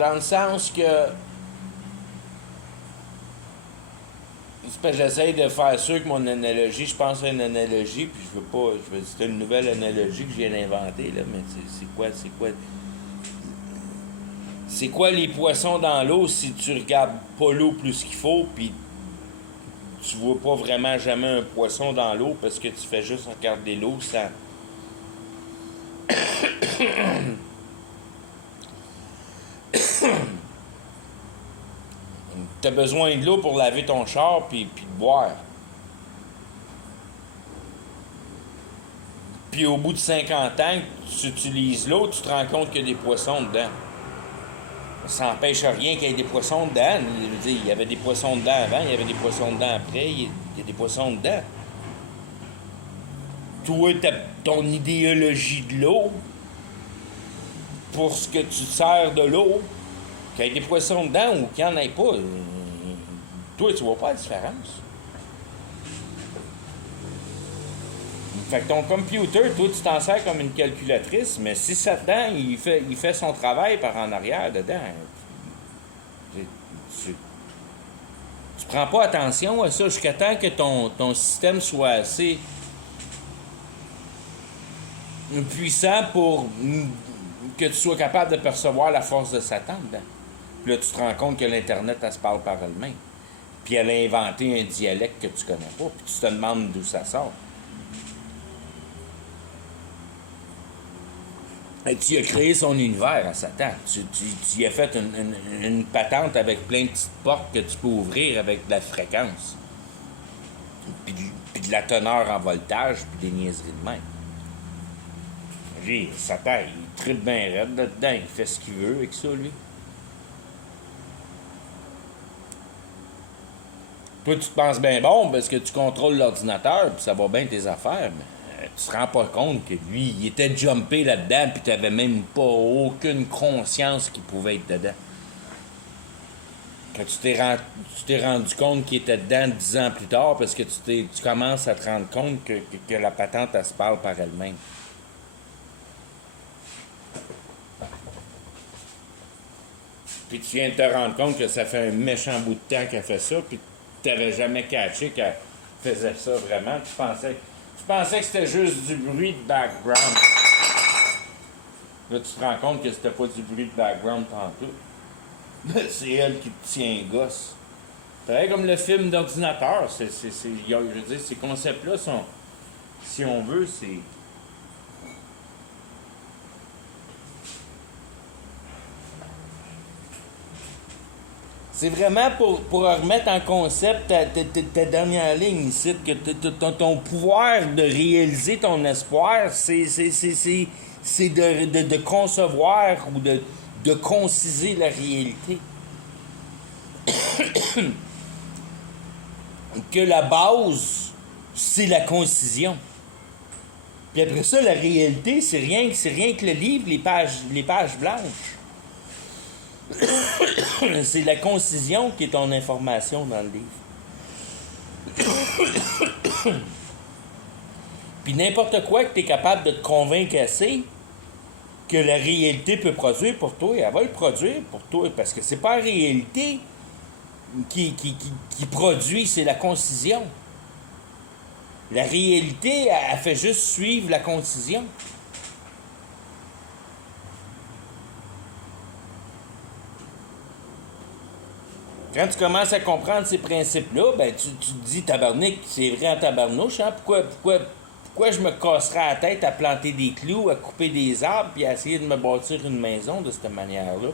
dans le sens que c'est parce que j'essaie de faire sûr que mon analogie, je pense à une analogie, puis c'est une nouvelle analogie que je viens d'inventer, là, mais c'est quoi les poissons dans l'eau si tu regardes pas l'eau plus qu'il faut, puis tu vois pas vraiment jamais un poisson dans l'eau parce que tu fais juste regarder l'eau sans... T'as besoin de l'eau pour laver ton char puis de boire. Puis au bout de 50 ans que tu utilises l'eau, tu te rends compte qu'il y a des poissons dedans. Ça n'empêche rien qu'il y ait des poissons dedans. Je veux dire, il y avait des poissons dedans avant, il y avait des poissons dedans après, il y a des poissons dedans. Toi, ton idéologie de l'eau, pour ce que tu te sers de l'eau, qu'il y ait des poissons dedans ou qu'il n'y en ait pas, toi, tu vois pas la différence. Fait que ton computer, toi, tu t'en sers comme une calculatrice, mais si ça dedans, il fait son travail par en arrière dedans. Tu prends pas attention à ça jusqu'à temps que ton système soit assez puissant pour que tu sois capable de percevoir la force de Satan dedans. Puis là, tu te rends compte que l'Internet, elle se parle par elle-même. Puis elle a inventé un dialecte que tu connais pas, puis tu te demandes d'où ça sort. Et tu as créé son univers à Satan. Tu as fait une patente avec plein de petites portes que tu peux ouvrir avec de la fréquence. Puis de la teneur en voltage, puis des niaiseries de même. Lui, Satan, il tripe bien raide là-dedans, il fait ce qu'il veut avec ça, lui. Toi, tu te penses bien bon parce que tu contrôles l'ordinateur, puis ça va bien tes affaires, mais tu te rends pas compte que lui, il était jumpé là-dedans, puis tu n'avais même pas aucune conscience qu'il pouvait être dedans. Quand tu t'es rendu compte qu'il était dedans 10 ans plus tard, parce que tu commences à te rendre compte que la patente, elle se parle par elle-même. Puis tu viens de te rendre compte que ça fait un méchant bout de temps qu'elle fait ça, puis tu n'avais jamais catché qu'elle faisait ça vraiment. Tu pensais que c'était juste du bruit de background. Là, tu te rends compte que c'était pas du bruit de background tantôt. C'est elle qui te tient gosse. C'est comme le film d'ordinateur. Je veux dire, ces concepts-là sont, si on veut, c'est... C'est vraiment pour remettre en concept ta dernière ligne ici, que ton pouvoir de réaliser ton espoir, c'est de concevoir ou de conciser la réalité. Que la base, c'est la concision. Puis après ça, la réalité, c'est rien que le livre, les pages blanches. C'est la concision qui est ton information dans le livre. Puis n'importe quoi que tu es capable de te convaincre assez que la réalité peut produire pour toi, elle va le produire pour toi. Parce que c'est pas la réalité qui produit, c'est la concision. La réalité, elle fait juste suivre la concision. Quand tu commences à comprendre ces principes-là, ben tu te dis, tabarnak, c'est vrai en tabarnouche, hein? Pourquoi je me casserais la tête à planter des clous, à couper des arbres, puis à essayer de me bâtir une maison de cette manière-là?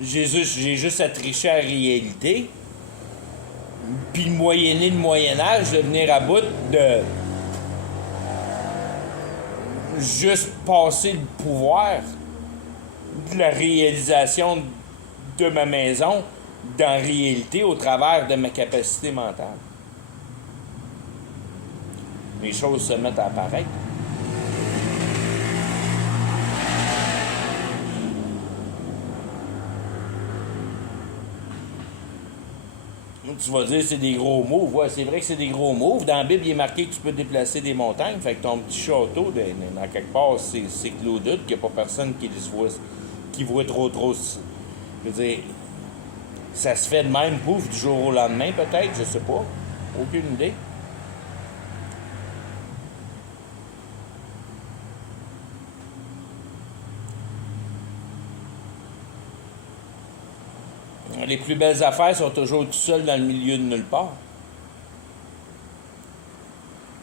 J'ai juste à tricher à la réalité, puis moyenner le Moyen-Âge, de venir à bout de juste passer le pouvoir de la réalisation de ma maison dans la réalité au travers de ma capacité mentale. Les choses se mettent à apparaître. Tu vas dire c'est des gros moves. Ouais, c'est vrai que c'est des gros moves. Dans la Bible, il est marqué que tu peux déplacer des montagnes. Fait que ton petit château, dans quelque part, c'est clodé, qu'il n'y a pas personne qui voit trop. Je veux dire, ça se fait de même, pouf, du jour au lendemain, peut-être, je sais pas. Aucune idée. Les plus belles affaires sont toujours tout seuls dans le milieu de nulle part.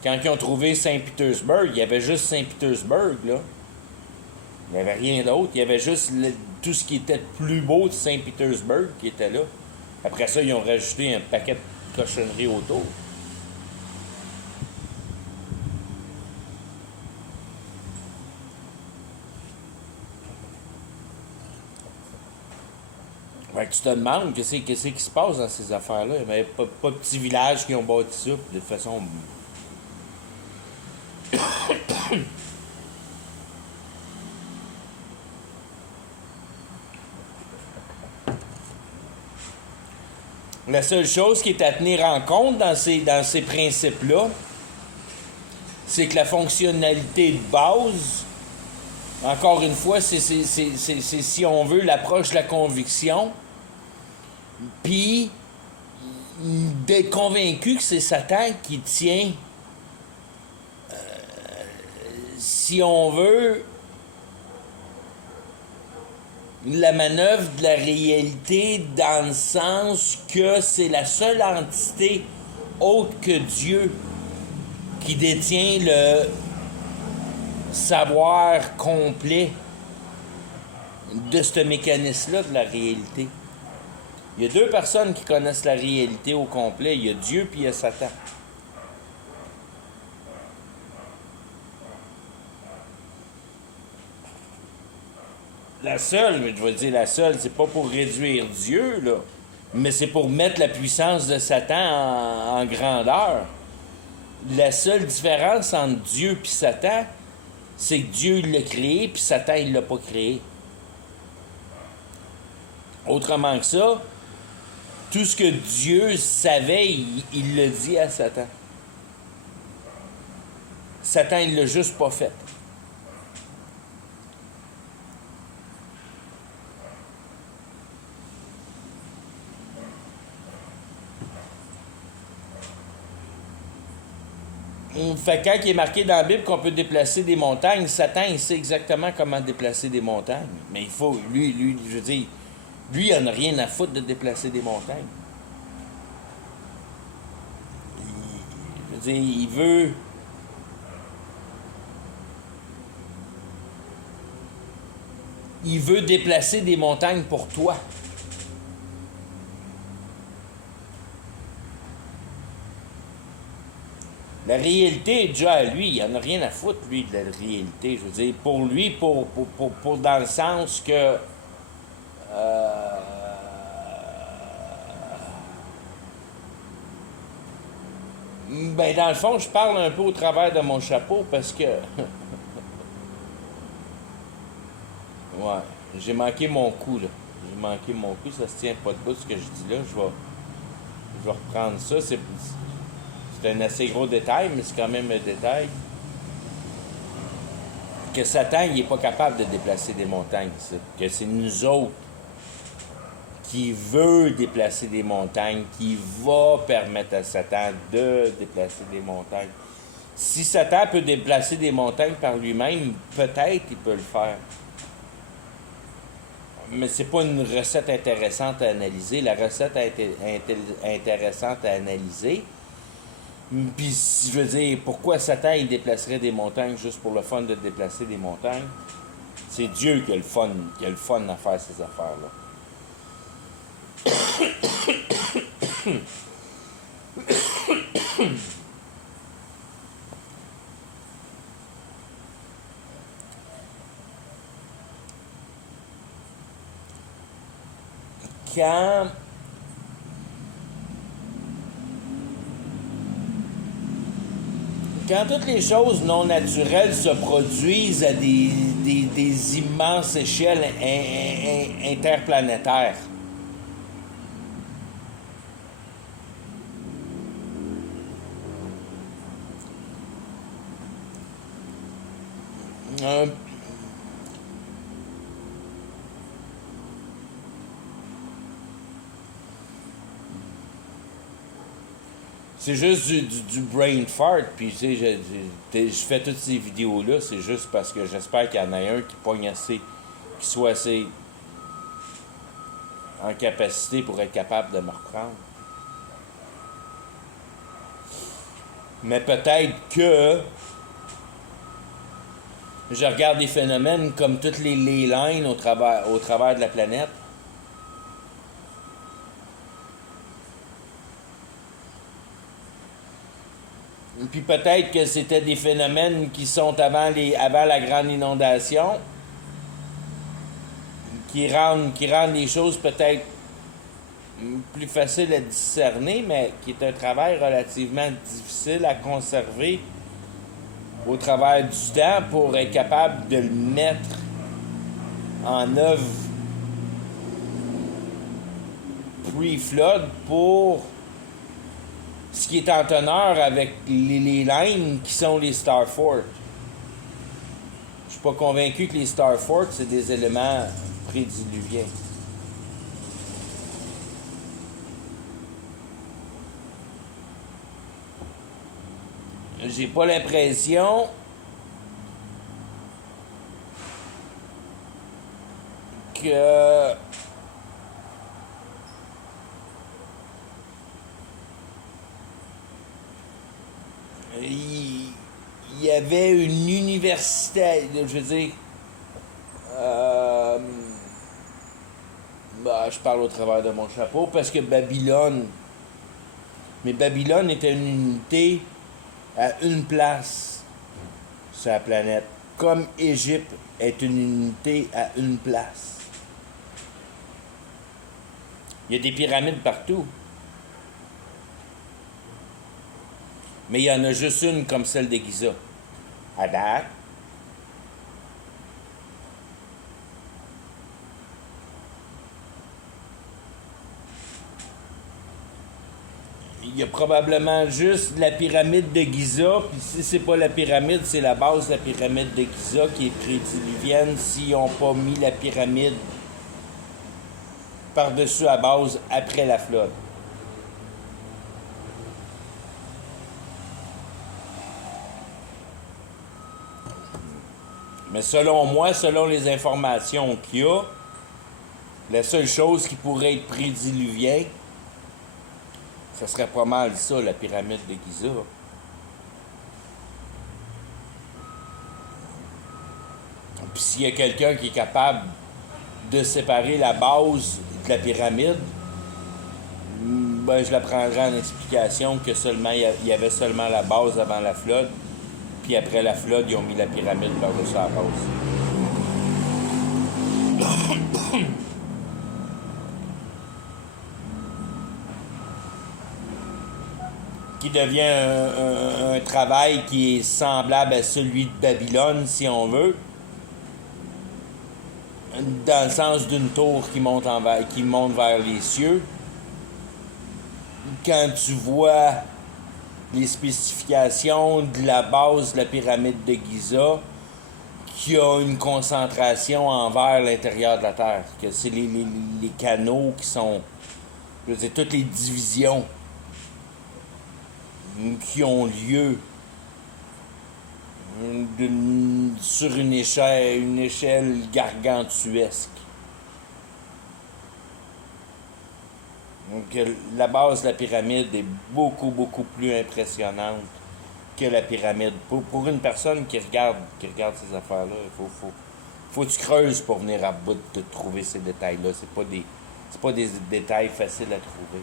Quand ils ont trouvé Saint-Pétersbourg, il y avait juste Saint-Pétersbourg, là. Il n'y avait rien d'autre. Il y avait juste tout ce qui était plus beau de Saint-Pétersbourg qui était là. Après ça, ils ont rajouté un paquet de cochonneries autour. Fait que tu te demandes qu'est-ce qui se passe dans ces affaires-là. Il n'y avait pas de petits villages qui ont bâti ça. De façon. La seule chose qui est à tenir en compte dans ces principes-là, c'est que la fonctionnalité de base, encore une fois, c'est si on veut l'approche de la conviction, puis d'être convaincu que c'est Satan qui tient, si on veut, la manœuvre de la réalité dans le sens que c'est la seule entité autre que Dieu qui détient le savoir complet de ce mécanisme-là de la réalité. Il y a deux personnes qui connaissent la réalité au complet. Il y a Dieu puis il y a Satan. La seule, mais je vais dire la seule, c'est pas pour réduire Dieu, là, mais c'est pour mettre la puissance de Satan en grandeur. La seule différence entre Dieu et Satan, c'est que Dieu l'a créé, puis Satan, il l'a pas créé. Autrement que ça, tout ce que Dieu savait, il l'a dit à Satan. Satan, il l'a juste pas fait. Fait que quand il est marqué dans la Bible qu'on peut déplacer des montagnes, Satan, il sait exactement comment déplacer des montagnes. Mais il faut, lui, je veux dire, lui, il en a rien à foutre de déplacer des montagnes. Je veux dire, il veut déplacer des montagnes pour toi. La réalité est déjà à lui. Il n'en a rien à foutre, lui, de la réalité. Je veux dire, pour lui, pour dans le sens que... ben, dans le fond, je parle un peu au travers de mon chapeau parce que... ouais, j'ai manqué mon coup, là. J'ai manqué mon coup, ça se tient pas de bout, ce que je dis là. Je vais reprendre ça. C'est un assez gros détail, mais c'est quand même un détail. Que Satan, il n'est pas capable de déplacer des montagnes. Que c'est nous autres qui veut déplacer des montagnes, qui va permettre à Satan de déplacer des montagnes. Si Satan peut déplacer des montagnes par lui-même, peut-être il peut le faire. Mais c'est pas une recette intéressante à analyser. La recette intéressante à analyser, puis, je veux dire, pourquoi Satan, il déplacerait des montagnes juste pour le fun de déplacer des montagnes? C'est Dieu qui a le fun à faire ces affaires-là. Quand toutes les choses non naturelles se produisent à des immenses échelles interplanétaires, C'est juste du brain fart, puis tu sais, je fais toutes ces vidéos-là, c'est juste parce que j'espère qu'il y en a un qui pogne assez, qui soit assez en capacité pour être capable de me reprendre. Mais peut-être que je regarde des phénomènes comme toutes les lines au travers de la planète. Puis peut-être que c'était des phénomènes qui sont avant la grande inondation, qui rendent les choses peut-être plus faciles à discerner, mais qui est un travail relativement difficile à conserver au travers du temps pour être capable de le mettre en œuvre pre-flood pour ce qui est en teneur avec les lines qui sont les Star Forts. Je suis pas convaincu que les Star Forts, c'est des éléments prédiluviens. J'ai pas l'impression que il y avait une université, je veux dire, je parle au travers de mon chapeau parce que Babylone était une unité à une place sur la planète, comme Égypte est une unité à une place. Il y a des pyramides partout. Mais il y en a juste une comme celle de Giza. À date. Il y a probablement juste la pyramide de Giza, puis si c'est pas la pyramide, c'est la base de la pyramide de Giza qui est prédiluvienne s'ils n'ont pas mis la pyramide par-dessus la base après la flotte. Mais selon moi, selon les informations qu'il y a, la seule chose qui pourrait être prédiluvien, ça serait pas mal ça, la pyramide de Giza. Puis s'il y a quelqu'un qui est capable de séparer la base de la pyramide, ben je la prendrai en explication que seulement il y avait seulement la base avant la flotte, puis après la flotte, ils ont mis la pyramide par-dessus la base. Qui devient un travail qui est semblable à celui de Babylone, si on veut, dans le sens d'une tour qui monte vers les cieux. Quand tu vois les spécifications de la base de la pyramide de Giza, qui a une concentration envers l'intérieur de la Terre, que c'est les canaux qui sont, je veux dire, toutes les divisions qui ont lieu sur une échelle gargantuesque. Donc, la base de la pyramide est beaucoup, beaucoup plus impressionnante que la pyramide. Pour une personne qui regarde ces affaires-là, faut que tu creuses pour venir à bout de trouver ces détails-là. C'est pas des détails faciles à trouver.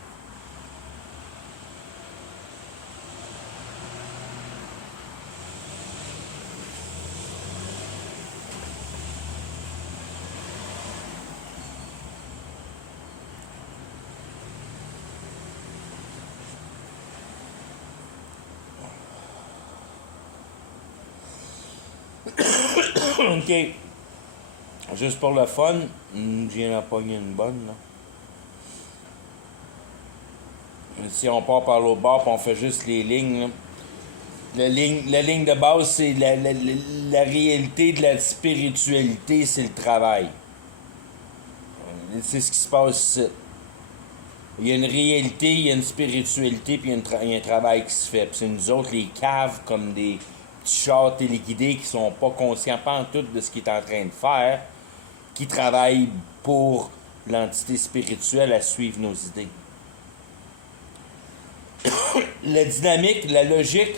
OK. Juste pour le fun, je viens d'en pogner une bonne, là. Si on part par l'autre bord et on fait juste les lignes, là. La ligne de base, c'est la réalité de la spiritualité, c'est le travail. C'est ce qui se passe ici. Il y a une réalité, il y a une spiritualité, puis il y a un travail qui se fait. Puis c'est nous autres, les caves, comme des petits chats téléguidés qui sont pas conscients pas en tout de ce qu'il est en train de faire, qui travaillent pour l'entité spirituelle à suivre nos idées. La dynamique, la logique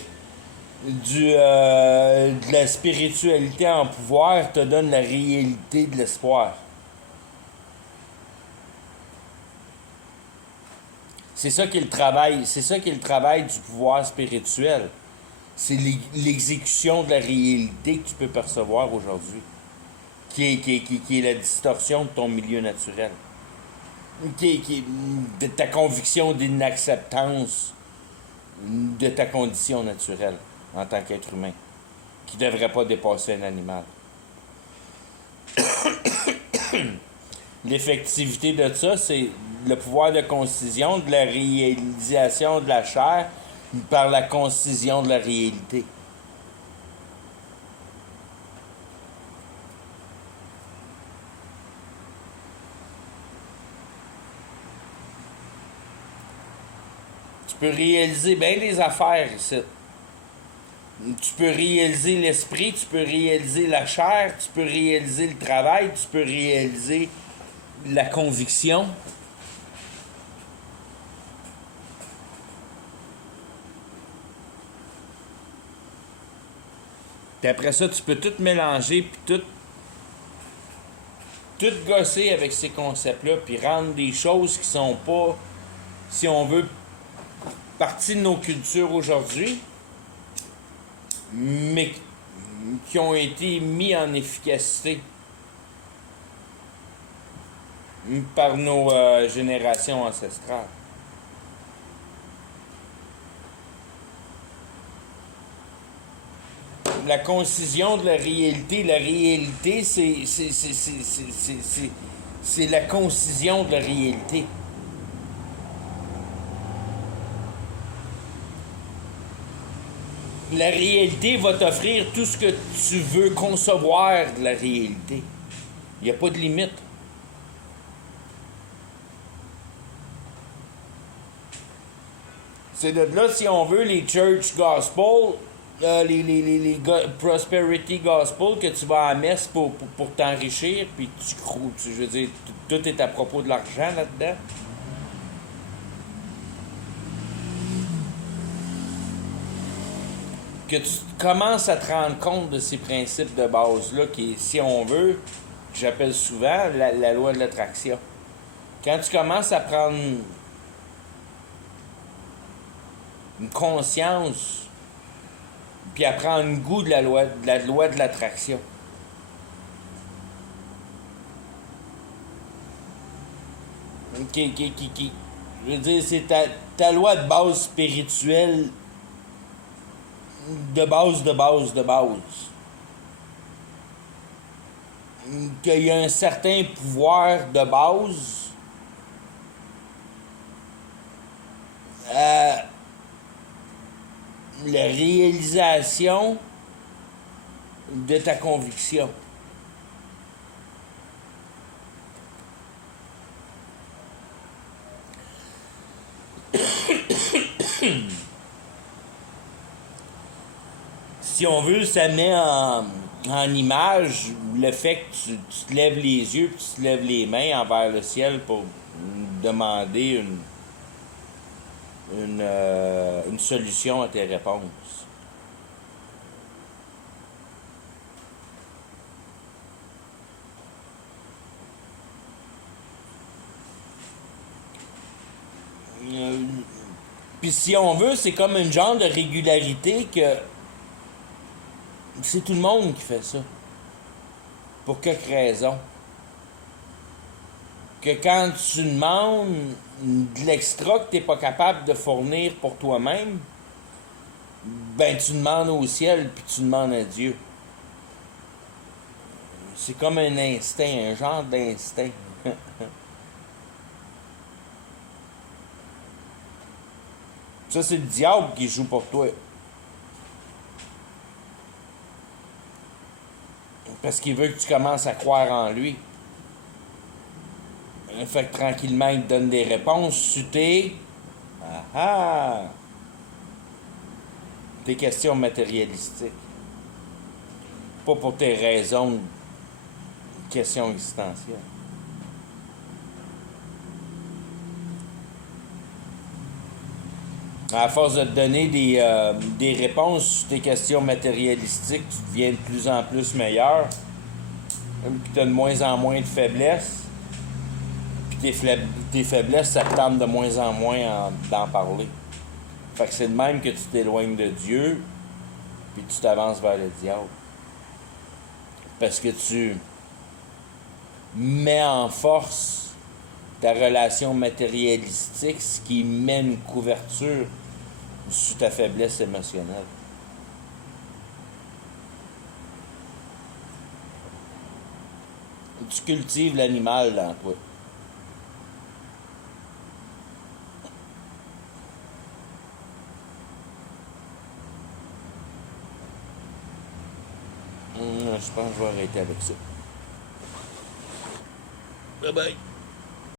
de la spiritualité en pouvoir te donne la réalité de l'espoir. C'est ça qui est le travail. C'est ça qui est le travail du pouvoir spirituel. C'est l'exécution de la réalité que tu peux percevoir aujourd'hui, qui est la distorsion de ton milieu naturel, qui est de ta conviction d'inacceptance de ta condition naturelle en tant qu'être humain, qui ne devrait pas dépasser un animal. L'effectivité de ça, c'est le pouvoir de concision de la réalisation de la chair par la concision de la réalité. Tu peux réaliser bien des affaires ici. Tu peux réaliser l'esprit, tu peux réaliser la chair, tu peux réaliser le travail, tu peux réaliser la conviction. Puis après ça, tu peux tout mélanger, puis tout gosser avec ces concepts-là, puis rendre des choses qui sont pas, si on veut, partie de nos cultures aujourd'hui, mais qui ont été mis en efficacité par nos générations ancestrales. La concision de la réalité, c'est la concision de la réalité. La réalité va t'offrir tout ce que tu veux concevoir de la réalité. Il n'y a pas de limite. C'est de là, si on veut, les church gospel, les prosperity gospel, que tu vas à la messe pour t'enrichir, puis je veux dire, tout est à propos de l'argent là-dedans. Que tu commences à te rendre compte de ces principes de base-là, qui, si on veut, que j'appelle souvent la loi de l'attraction. Quand tu commences à prendre une conscience, puis à prendre goût de la loi de l'attraction. Je veux dire, c'est ta loi de base spirituelle, de base. Qu'il y a un certain pouvoir de base à la réalisation de ta conviction. Si on veut, ça met en image le fait que tu te lèves les yeux et tu te lèves les mains envers le ciel pour demander une solution à tes réponses. Puis si on veut, c'est comme une genre de régularité que c'est tout le monde qui fait ça. Pour quelque raison. Que quand tu demandes de l'extra que tu n'es pas capable de fournir pour toi-même, ben tu demandes au ciel puis tu demandes à Dieu. C'est comme un instinct, un genre d'instinct. Ça, c'est le diable qui joue pour toi. Parce qu'il veut que tu commences à croire en lui. Fait que tranquillement, il te donne des réponses sur tes... Ah ah! Tes questions matérialistiques. Pas pour tes raisons de questions existentielles. À force de te donner des réponses sur tes questions matérialistiques, tu deviens de plus en plus meilleur. Même que tu as de moins en moins de faiblesses. Puis tes faiblesses, ça te tente de moins en moins d'en parler. Fait que c'est de même que tu t'éloignes de Dieu, puis tu t'avances vers le diable. Parce que tu mets en force ta relation matérialistique, ce qui met une couverture sur ta faiblesse émotionnelle. Tu cultives l'animal dans toi. Je pense que je vais arrêter avec ça. Bye bye.